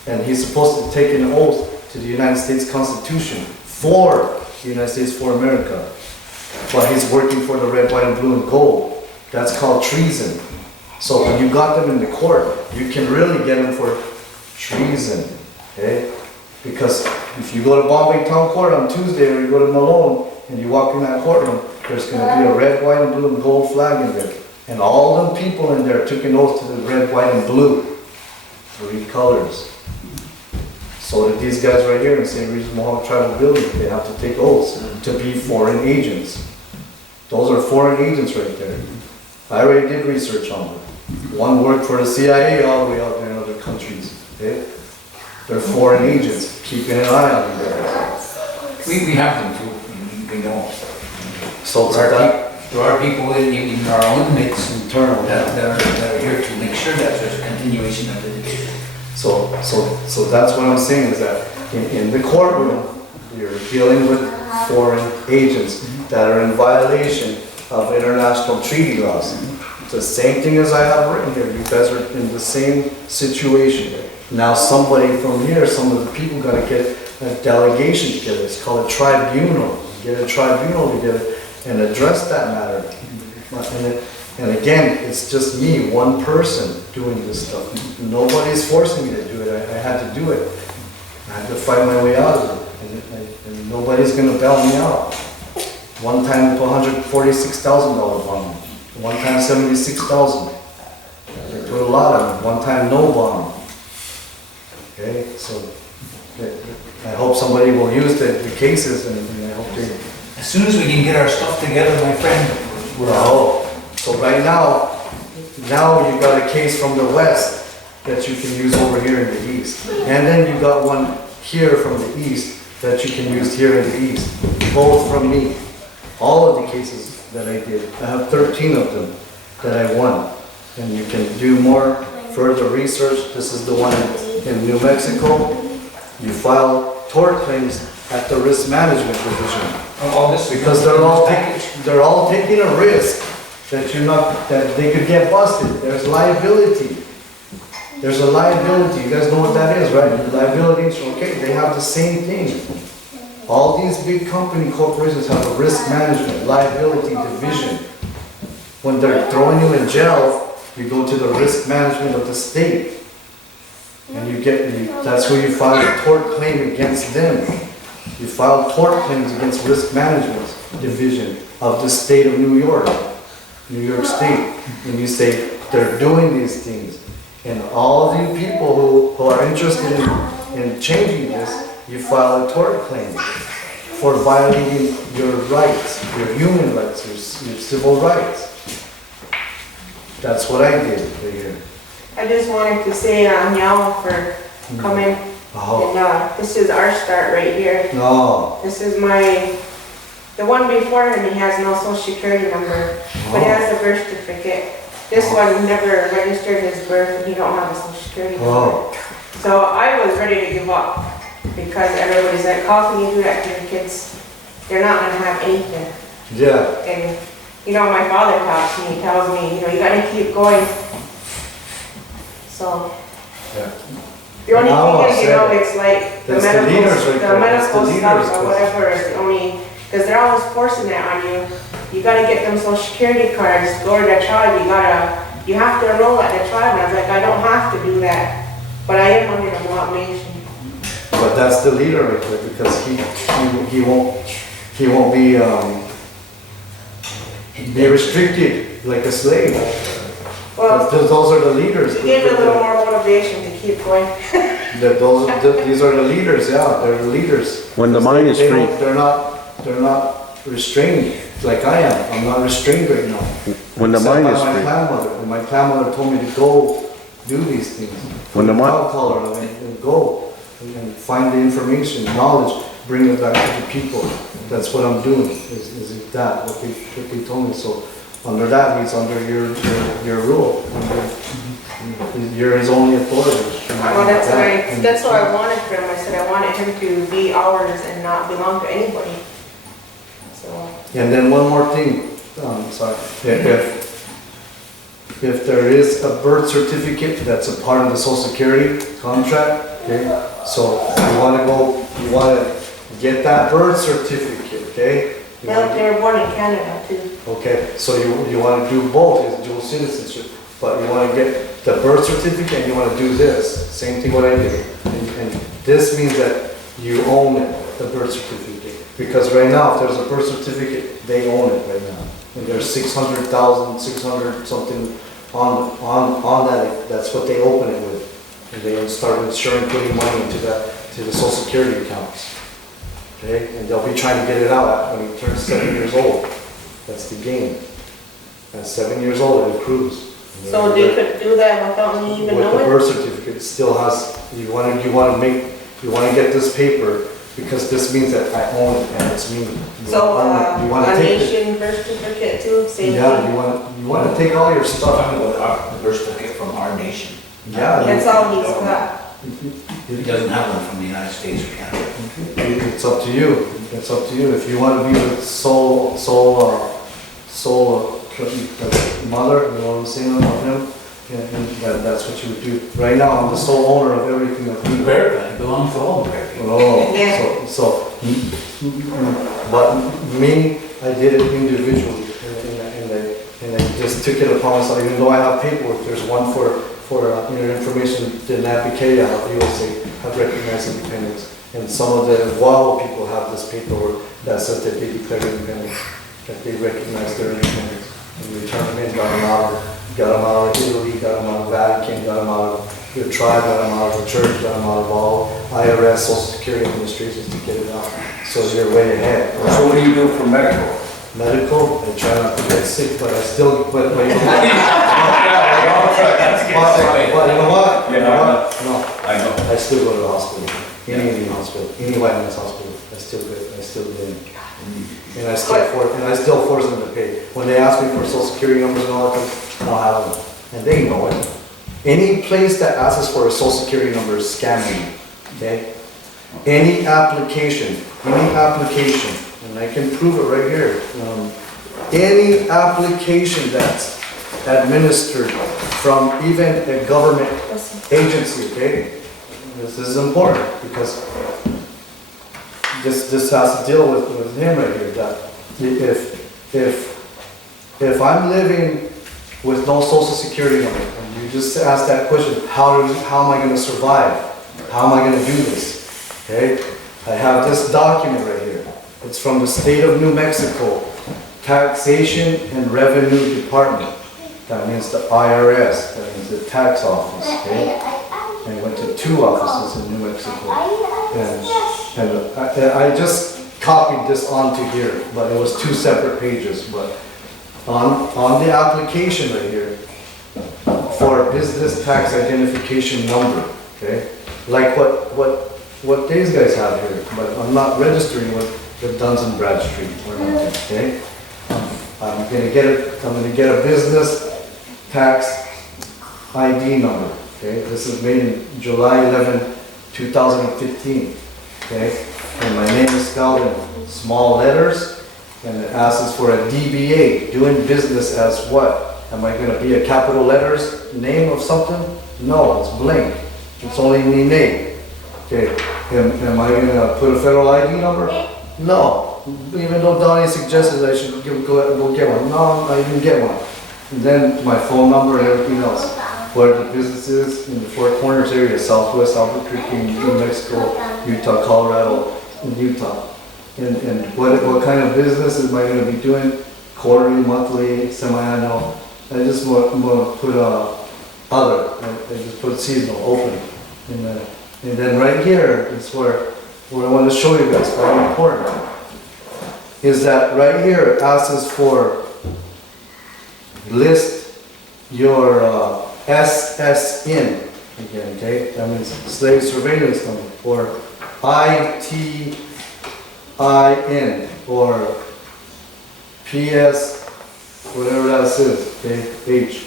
and he's supposed to take an oath to the United States Constitution for the United States, for America, but he's working for the red, white, and blue, and gold. That's called treason. So when you got them in the court, you can really get them for treason, okay? Because if you go to Bombay Town Court on Tuesday, or you go to Malone, and you walk in that courtroom, there's going to be a red, white, and blue, and gold flag in there. And all them people in there took an oath to the red, white, and blue. 3 colors. So did these guys right here in St. Regis Mohawk Tribal Building. They have to take oaths to be foreign agents. Those are foreign agents right there. I already did research on them. One worked for the CIA all the way out there in other countries. Okay? They're foreign agents, keeping an eye on them there. We have them too, we know. So There are people in our own midst internal. that are here to make sure that there's a continuation of it. So that's what I'm saying is that in the courtroom, you're dealing with foreign agents that are in violation of international treaty laws. It's the same thing as I have written here. You guys are in the same situation. Now somebody from here, some of the people got to get a delegation together. It's called a tribunal. Get a tribunal together and address that matter. And again, it's just me, one person doing this stuff. Nobody's forcing me to do it. I had to do it. I had to fight my way out of it. And nobody's going to bail me out. One time $146,000 bond. One time $76,000. They put a lot on it. One time no bond. Okay, so I hope somebody will use the cases, and I hope they. As soon as we can get our stuff together, my friend, we're out. So right now you got a case from the west that you can use over here in the east. And then you got one here from the east that you can use here in the east. Both from me. All of the cases that I did. I have 13 of them that I won. And you can do more further research. This is the one in New Mexico. You file tort claims at the risk management division. All this Because they're all taking a risk that they could get busted. There's liability. There's a liability. You guys know what that is, right? Liability insurance. Okay, they have the same thing. All these big corporations have a risk management liability division. When they're throwing you in jail, you go to the risk management of the state. And that's where you file a tort claim against them. You file tort claims against risk management division of the state of New York State. And you say, they're doing these things. And all of you people who are interested in changing this, you file a tort claim for violating your rights, your human rights, your civil rights. That's what I did right here. I just wanted to say y'all for coming. Oh. And this is our start right here. No. This is the one before him, he has no social security number, but he has a birth certificate. This one never registered his birth and he don't have a social security number. Oh, So I was ready to give up because everybody's like, how can you do that to your kids? They're not gonna have anything. yeah. And, you know, my father talks to me, he tells me, you know, you gotta keep going. So. Yeah. The only Now thing is, you I'll know, say it's like the that's the medical, leaders right there. That's the stuff leaders, or Chris. whatever is the only, because they're always forcing that on you. You gotta get them social security cards, go to the tribe, you have to enroll at the tribe. And I was like, I don't have to do that, but I am under the Mohawk Nation. But that's the leader right there, because he won't be restricted like a slave. Well, Those are the leaders. he gave me a little more motivation to keep going. These are the leaders, yeah, they're the leaders. When the mine is They free. don't- They're not restrained like I am. I'm not restrained right now. When the Except mine by is my free. grandmother. And my grandmother told me to go do these things. When the mine- I'll call her and go and find the information, knowledge, bring it back to the people. That's what I'm doing, is that, what they told me. So under that, he's under your rule. You're his only authority. Well, that's what I wanted from him. I said I wanted him to be ours and not belong to anybody. So, And then one more thing, sorry, if there is a birth certificate that's a part of the social security contract, okay? So you wanna get that birth certificate, okay? You well, wanna they were born in Canada too. Okay, so you want to do both, it's dual citizenship, but you want to get the birth certificate and you want to do this, same thing what I did. And this means that you own it, the birth certificate. Because right now, if there's a birth certificate, they own it right now. And there's 600,000, 600 something on that, that's what they open it with. And they start insuring, putting money into to the social security accounts. Okay, and they'll be trying to get it out when he turns 7 years old. That's the game. At 7 years old, it accrues. So they could do that without me even With the knowing? birth certificate, it still has, you want to get this paper, because this means that I own it and it's me. So, You want to a take it. nation birth certificate too, same Yeah, thing? you want to take all your Talking stuff. about the birth certificate from our nation. Yeah. That's all he's got. He doesn't have one from the United States or Canada. It's up to you. It's up to you. If you want to be with soul mother, you know what I'm saying about him? Yeah, and that's what you would do. Right now, I'm the sole owner of everything that we America, it belongs to all Americans. Oh, Yeah. but me, I did it individually, and I just took it upon myself, even though I have paperwork, there's one for information, the Napiquea, have recognized independence. And some of the Wow people have this paperwork that says that they declared independence, that they recognize their independence. And we turned them in, got them out of Italy, got them out of Vatican, got them out of the tribe, got them out of the church, got them out of all IRS, Social Security administrations to get it out. So you're way ahead. So what do you do for medical? Medical, I try not to get sick, but I still, but you know what? But you know what? Yeah, No, I know. I still go to the hospital, any Indian hospital, any white man's hospital, I still go in. And I still force them to pay. When they ask me for social security numbers and all that, I don't have them, and they know it. Any place that asks us for a social security number is scamming, okay? Any application, and I can prove it right here. Any application that's administered from even a government agency, okay? This is important because this has to deal with him right here, that if I'm living with no social security number, and you just ask that question, how am I going to survive? How am I going to do this? Okay? I have this document right here. It's from the state of New Mexico, Taxation and Revenue Department. That means the IRS, that means the tax office, okay? And I went to 2 offices in New Mexico. And I just copied this onto here, but it was 2 separate pages. But on the application right here, for business tax identification number, okay? Like what these guys have here, but I'm not registering with Duns and Bradstreet or nothing, okay? I'm gonna get a business tax ID number, okay? This is made in July 11, 2015, okay? And my name is spelled in small letters, and it asks for a DBA, doing business as what? Am I gonna be a capital letters, name of something? No, it's blank. It's only me name. Okay, am I gonna put a federal ID number? No, even though Donnie suggested I should go get one. No, I didn't get one. And then my phone number and everything else. Where the business is in the Four Corners area, Southwest Albuquerque, New Mexico, Utah, Colorado, and Utah. And what kind of business am I gonna be doing? Quarterly, monthly, semi-annual? I just want to put other, I just put seasonal, open. And then right here is where I want to show you guys, very important, is that right here it asks us for list your SSN, again, okay? That means slave surveillance number, or ITIN, or PS, whatever that is, okay, H.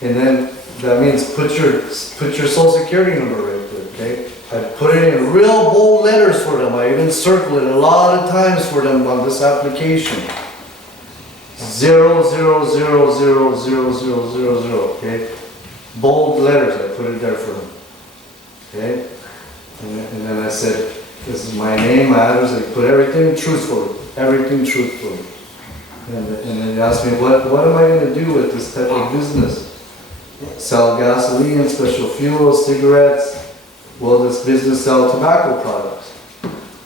And then that means put your social security number right there, okay? I put it in real bold letters for them. I even circled it a lot of times for them on this application. 0000000, okay? Bold letters, I put it there for them, okay? And then I said, this is my name, my address, I put everything truthfully, And then they asked me, what am I going to do with this type of business? Sell gasoline, special fuels, cigarettes? Will this business sell tobacco products?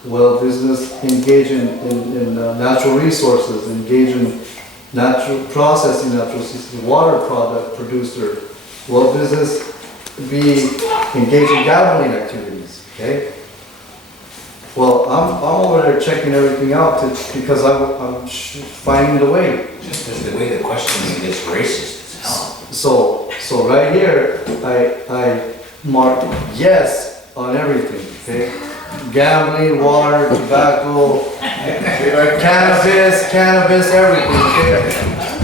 Will business engage in natural resources, engage in natural processing, water product producer? Will business be engaged in gambling activities? Okay. Well, I'm over there checking everything out because I'm finding the way. Just as the way the question gets racist as hell. So right here, I marked yes on everything, okay? Gambling, water, tobacco, cannabis, everything, okay?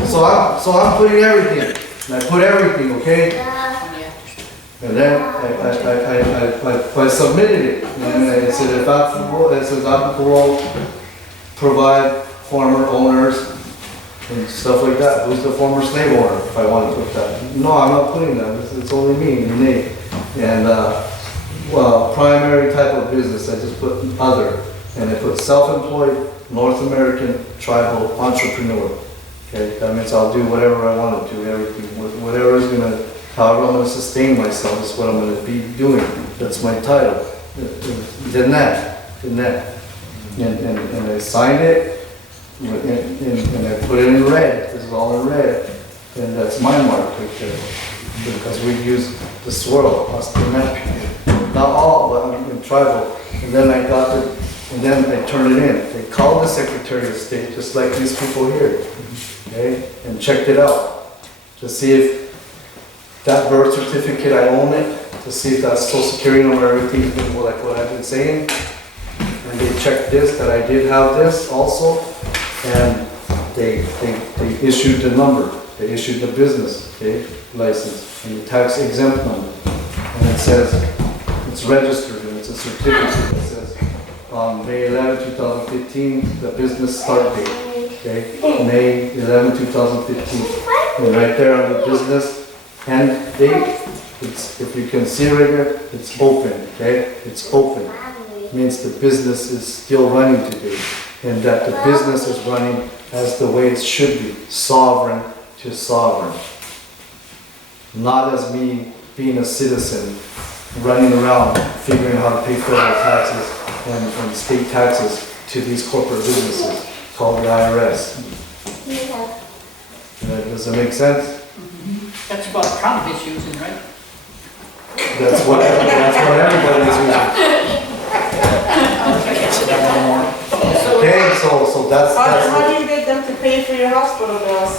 So I'm putting everything, and I put everything, okay? And then I submitted it, and it said if applicable, it says applicable, provide former owners and stuff like that. Who's the former slave owner, if I want to put that? No, I'm not putting that, it's only me, the name. And well, primary type of business, I just put other. And I put self-employed, North American, tribal, entrepreneur. Okay, that means I'll do whatever I want to do, everything, whatever is gonna, however I'm gonna sustain myself is what I'm gonna be doing. That's my title. Then that. And I signed it, and I put it in red. This is all in red. And that's my mark right there. Because we use the swirl, not all, but I'm in tribal. And then I got it, and then I turned it in. They called the Secretary of State, just like these people here, okay? And checked it out to see if that birth certificate, I own it, to see if that social security number, everything's been like what I've been saying. And they checked this, that I did have this also, and they issued the number, they issued the business, okay, license, and the tax exempt number. And it says, it's registered, and it's a certificate that says, on May 11, 2015, the business start date, okay, May 11, 2015. And right there on the business end date, it's, if you can see right here, it's open, okay, it's open. Means the business is still running today, and that the business is running as the way it should be, sovereign to sovereign. Not as me being a citizen, running around, figuring how to pay federal taxes and state taxes to these corporate businesses called the IRS. Does it make sense? That's what Trump is using, right? That's what everybody is using. Okay, so that's. How do you get them to pay for your hospital bills?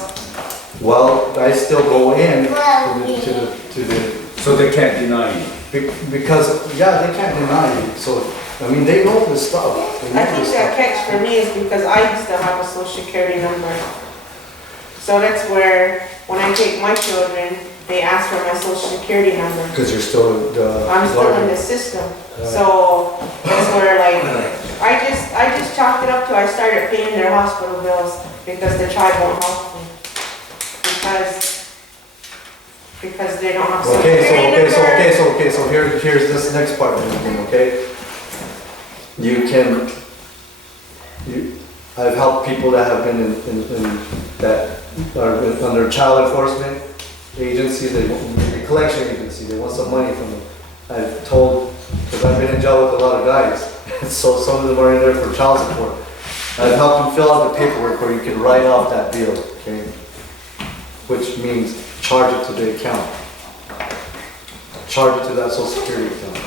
Well, I still go in to the. So they can't deny you. Because, yeah, they can't deny you, so, I mean, they know this stuff. I think that catch for me is because I used to have a social security number. So that's where when I take my children, they ask for my social security number. Because you're still the. I'm still in the system, so that's where like, I just chalked it up to I started paying their hospital bills because the tribe won't help me. Because they don't have social security number. Okay, so here's this next part of the thing, okay? I've helped people that have been that are under child enforcement agency, the collection agency, they want some money from them. I've told, because I've been in jail with a lot of guys, so some of them are in there for child support. I've helped them fill out the paperwork where you can write off that bill, okay? Which means charge it to the account. Charge it to that social security account.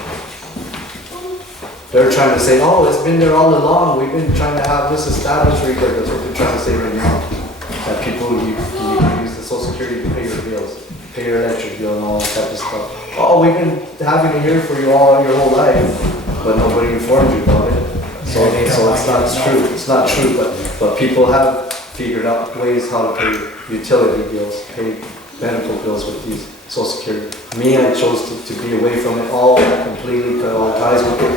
They're trying to say, oh, it's been there all along, we've been trying to have this established right there. That's what they're trying to say right now. That people, you use the social security to pay your bills, pay your electric bill and all that type of stuff. Oh, we've been having it here for you all your whole life, but nobody informed you about it. So it's not true, it's not true, but people have figured out ways how to pay utility bills, pay medical bills with these social security. Me, I chose to be away from it all completely, cut all ties with it,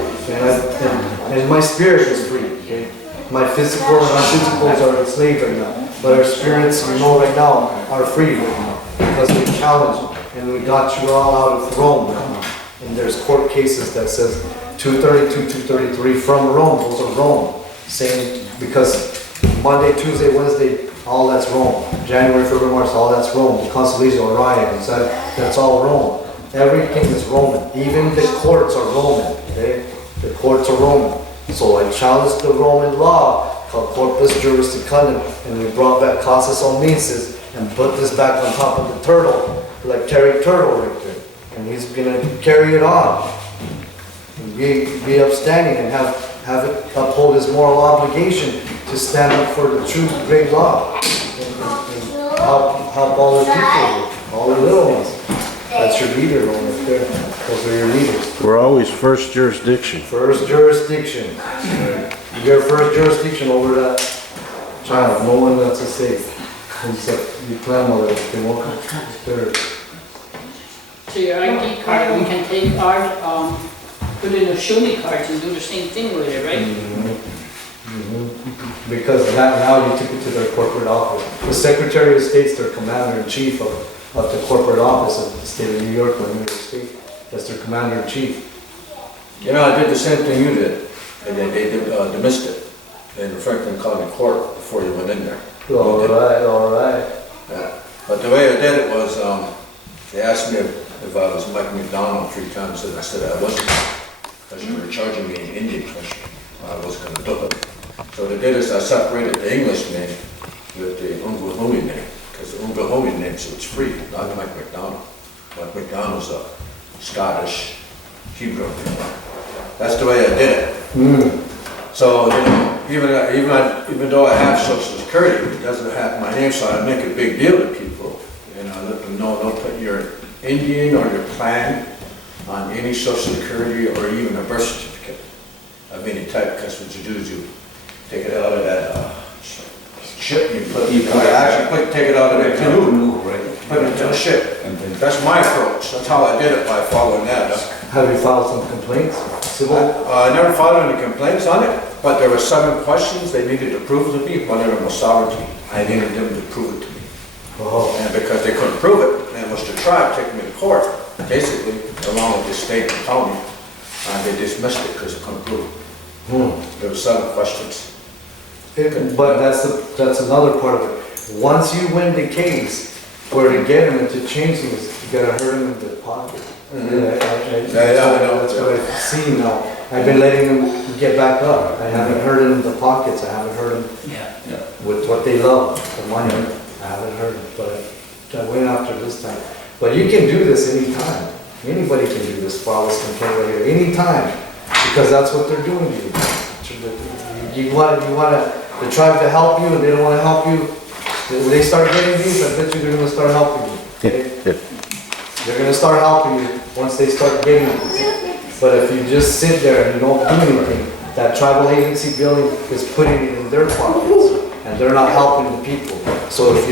and my spirit is free, okay? My physical and our physicals are enslaved right now, but our spirits, you know right now, are free right now, because we challenged and we got you all out of Rome right now. And there's court cases that says 232, 233 from Rome, those are Rome, saying, because Monday, Tuesday, Wednesday, all that's Rome. January, February, March, all that's Rome. The Constellation, Orion, that's all Rome. Everything is Roman. Even the courts are Roman, okay? The courts are Roman. So I challenged the Roman law called Corpus Juris Secundum, and we brought back casus omnisus and put this back on top of the turtle, like Terry Turtle right there. And he's gonna carry it on. And be upstanding and have it uphold his moral obligation to stand up for the true great law and help all the people, all the little ones. That's your leader right there. Those are your leaders. We're always first jurisdiction. First jurisdiction. Your first jurisdiction over that child. No one else is safe. Except your grandmother. They won't come. So your ID card, we can take our, put in a Shuni cards and do the same thing with it, right? Because now you took it to their corporate office. The Secretary of State's their commander-in-chief of the corporate office of the state of New York or New York State. That's their commander-in-chief. You know, I did the same thing you did, and then they dismissed it in the Franklin County Court before you went in there. All right. Yeah. But the way I did it was, they asked me if I was Mike McDonald 3 times, and I said I wasn't, because you were charging me an Indian question. I wasn't going to do it. So what I did is I separated the English name with the Ungahomey name, because the Ungahomey name, so it's free, not Mike McDonald. Mike McDonald's a Scottish Hebrew. That's the way I did it. So, you know, even though I have Social Security, it doesn't have my name, so I make a big deal to people. You know, let them know, don't put your Indian or your clan on any Social Security or even a birth certificate of any type, because what you do is you take it out of that ship, take it out of that canoe, put it into the ship. That's my approach. That's how I did it, by following that. Have you filed some complaints? Civil? I never filed any complaints on it, but there were 7 questions they needed to prove to me. One of them was sovereignty. I needed them to prove it to me. Oh. And because they couldn't prove it, and it was the tribe taking me to court, basically, along with the state and county, and they dismissed it because they couldn't prove it. There were 7 questions. But that's another part of it. Once you win the case, where to get him into change things, you gotta hurt him in the pocket. I know. That's what I've seen now. I've been letting him get back up. I haven't hurt him in the pockets. I haven't hurt him with what they love, the money. I haven't hurt him, but I went after this time. But you can do this anytime. Anybody can do this, file this complaint right here, anytime, because that's what they're doing to you. You want the tribe to help you, and they don't want to help you. When they start getting these, I bet you they're going to start helping you. Okay? They're going to start helping you once they start getting these. But if you just sit there and you don't do anything, that tribal agency building is putting it in their pockets, and they're not helping the people. So if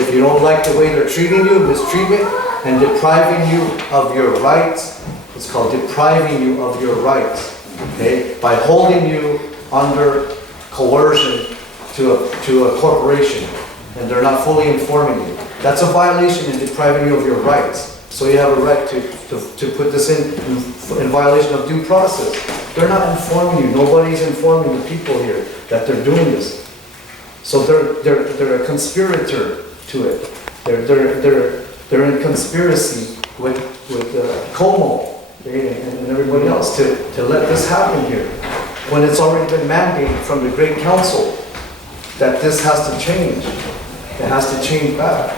If you don't like the way they're treating you, mistreatment, and depriving you of your rights, it's called depriving you of your rights, okay? By holding you under coercion to a corporation, and they're not fully informing you. That's a violation and depriving you of your rights. So you have a right to put this in violation of due process. They're not informing you. Nobody's informing the people here that they're doing this. So they're a conspirator to it. They're in conspiracy with Como and everybody else to let this happen here, when it's already been mandated from the Great Council that this has to change. It has to change back.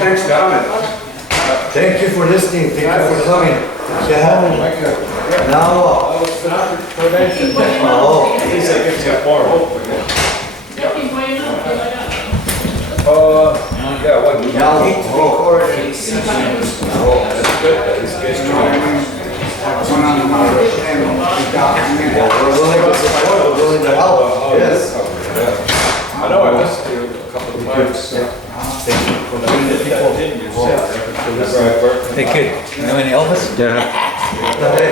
Thanks, Dominic. Thank you for listening. Thank you for coming. Now, oh, Yeah, what, you now, Hate to be recorded, he's sitting that's good, that he's getting trying. one on the number, and we documented. we're willing to support, we're willing to help. Yes. I know, I listened to you a couple of times. Thank you for doing it. Hey kid, you know any Elvis? Yeah. Hey,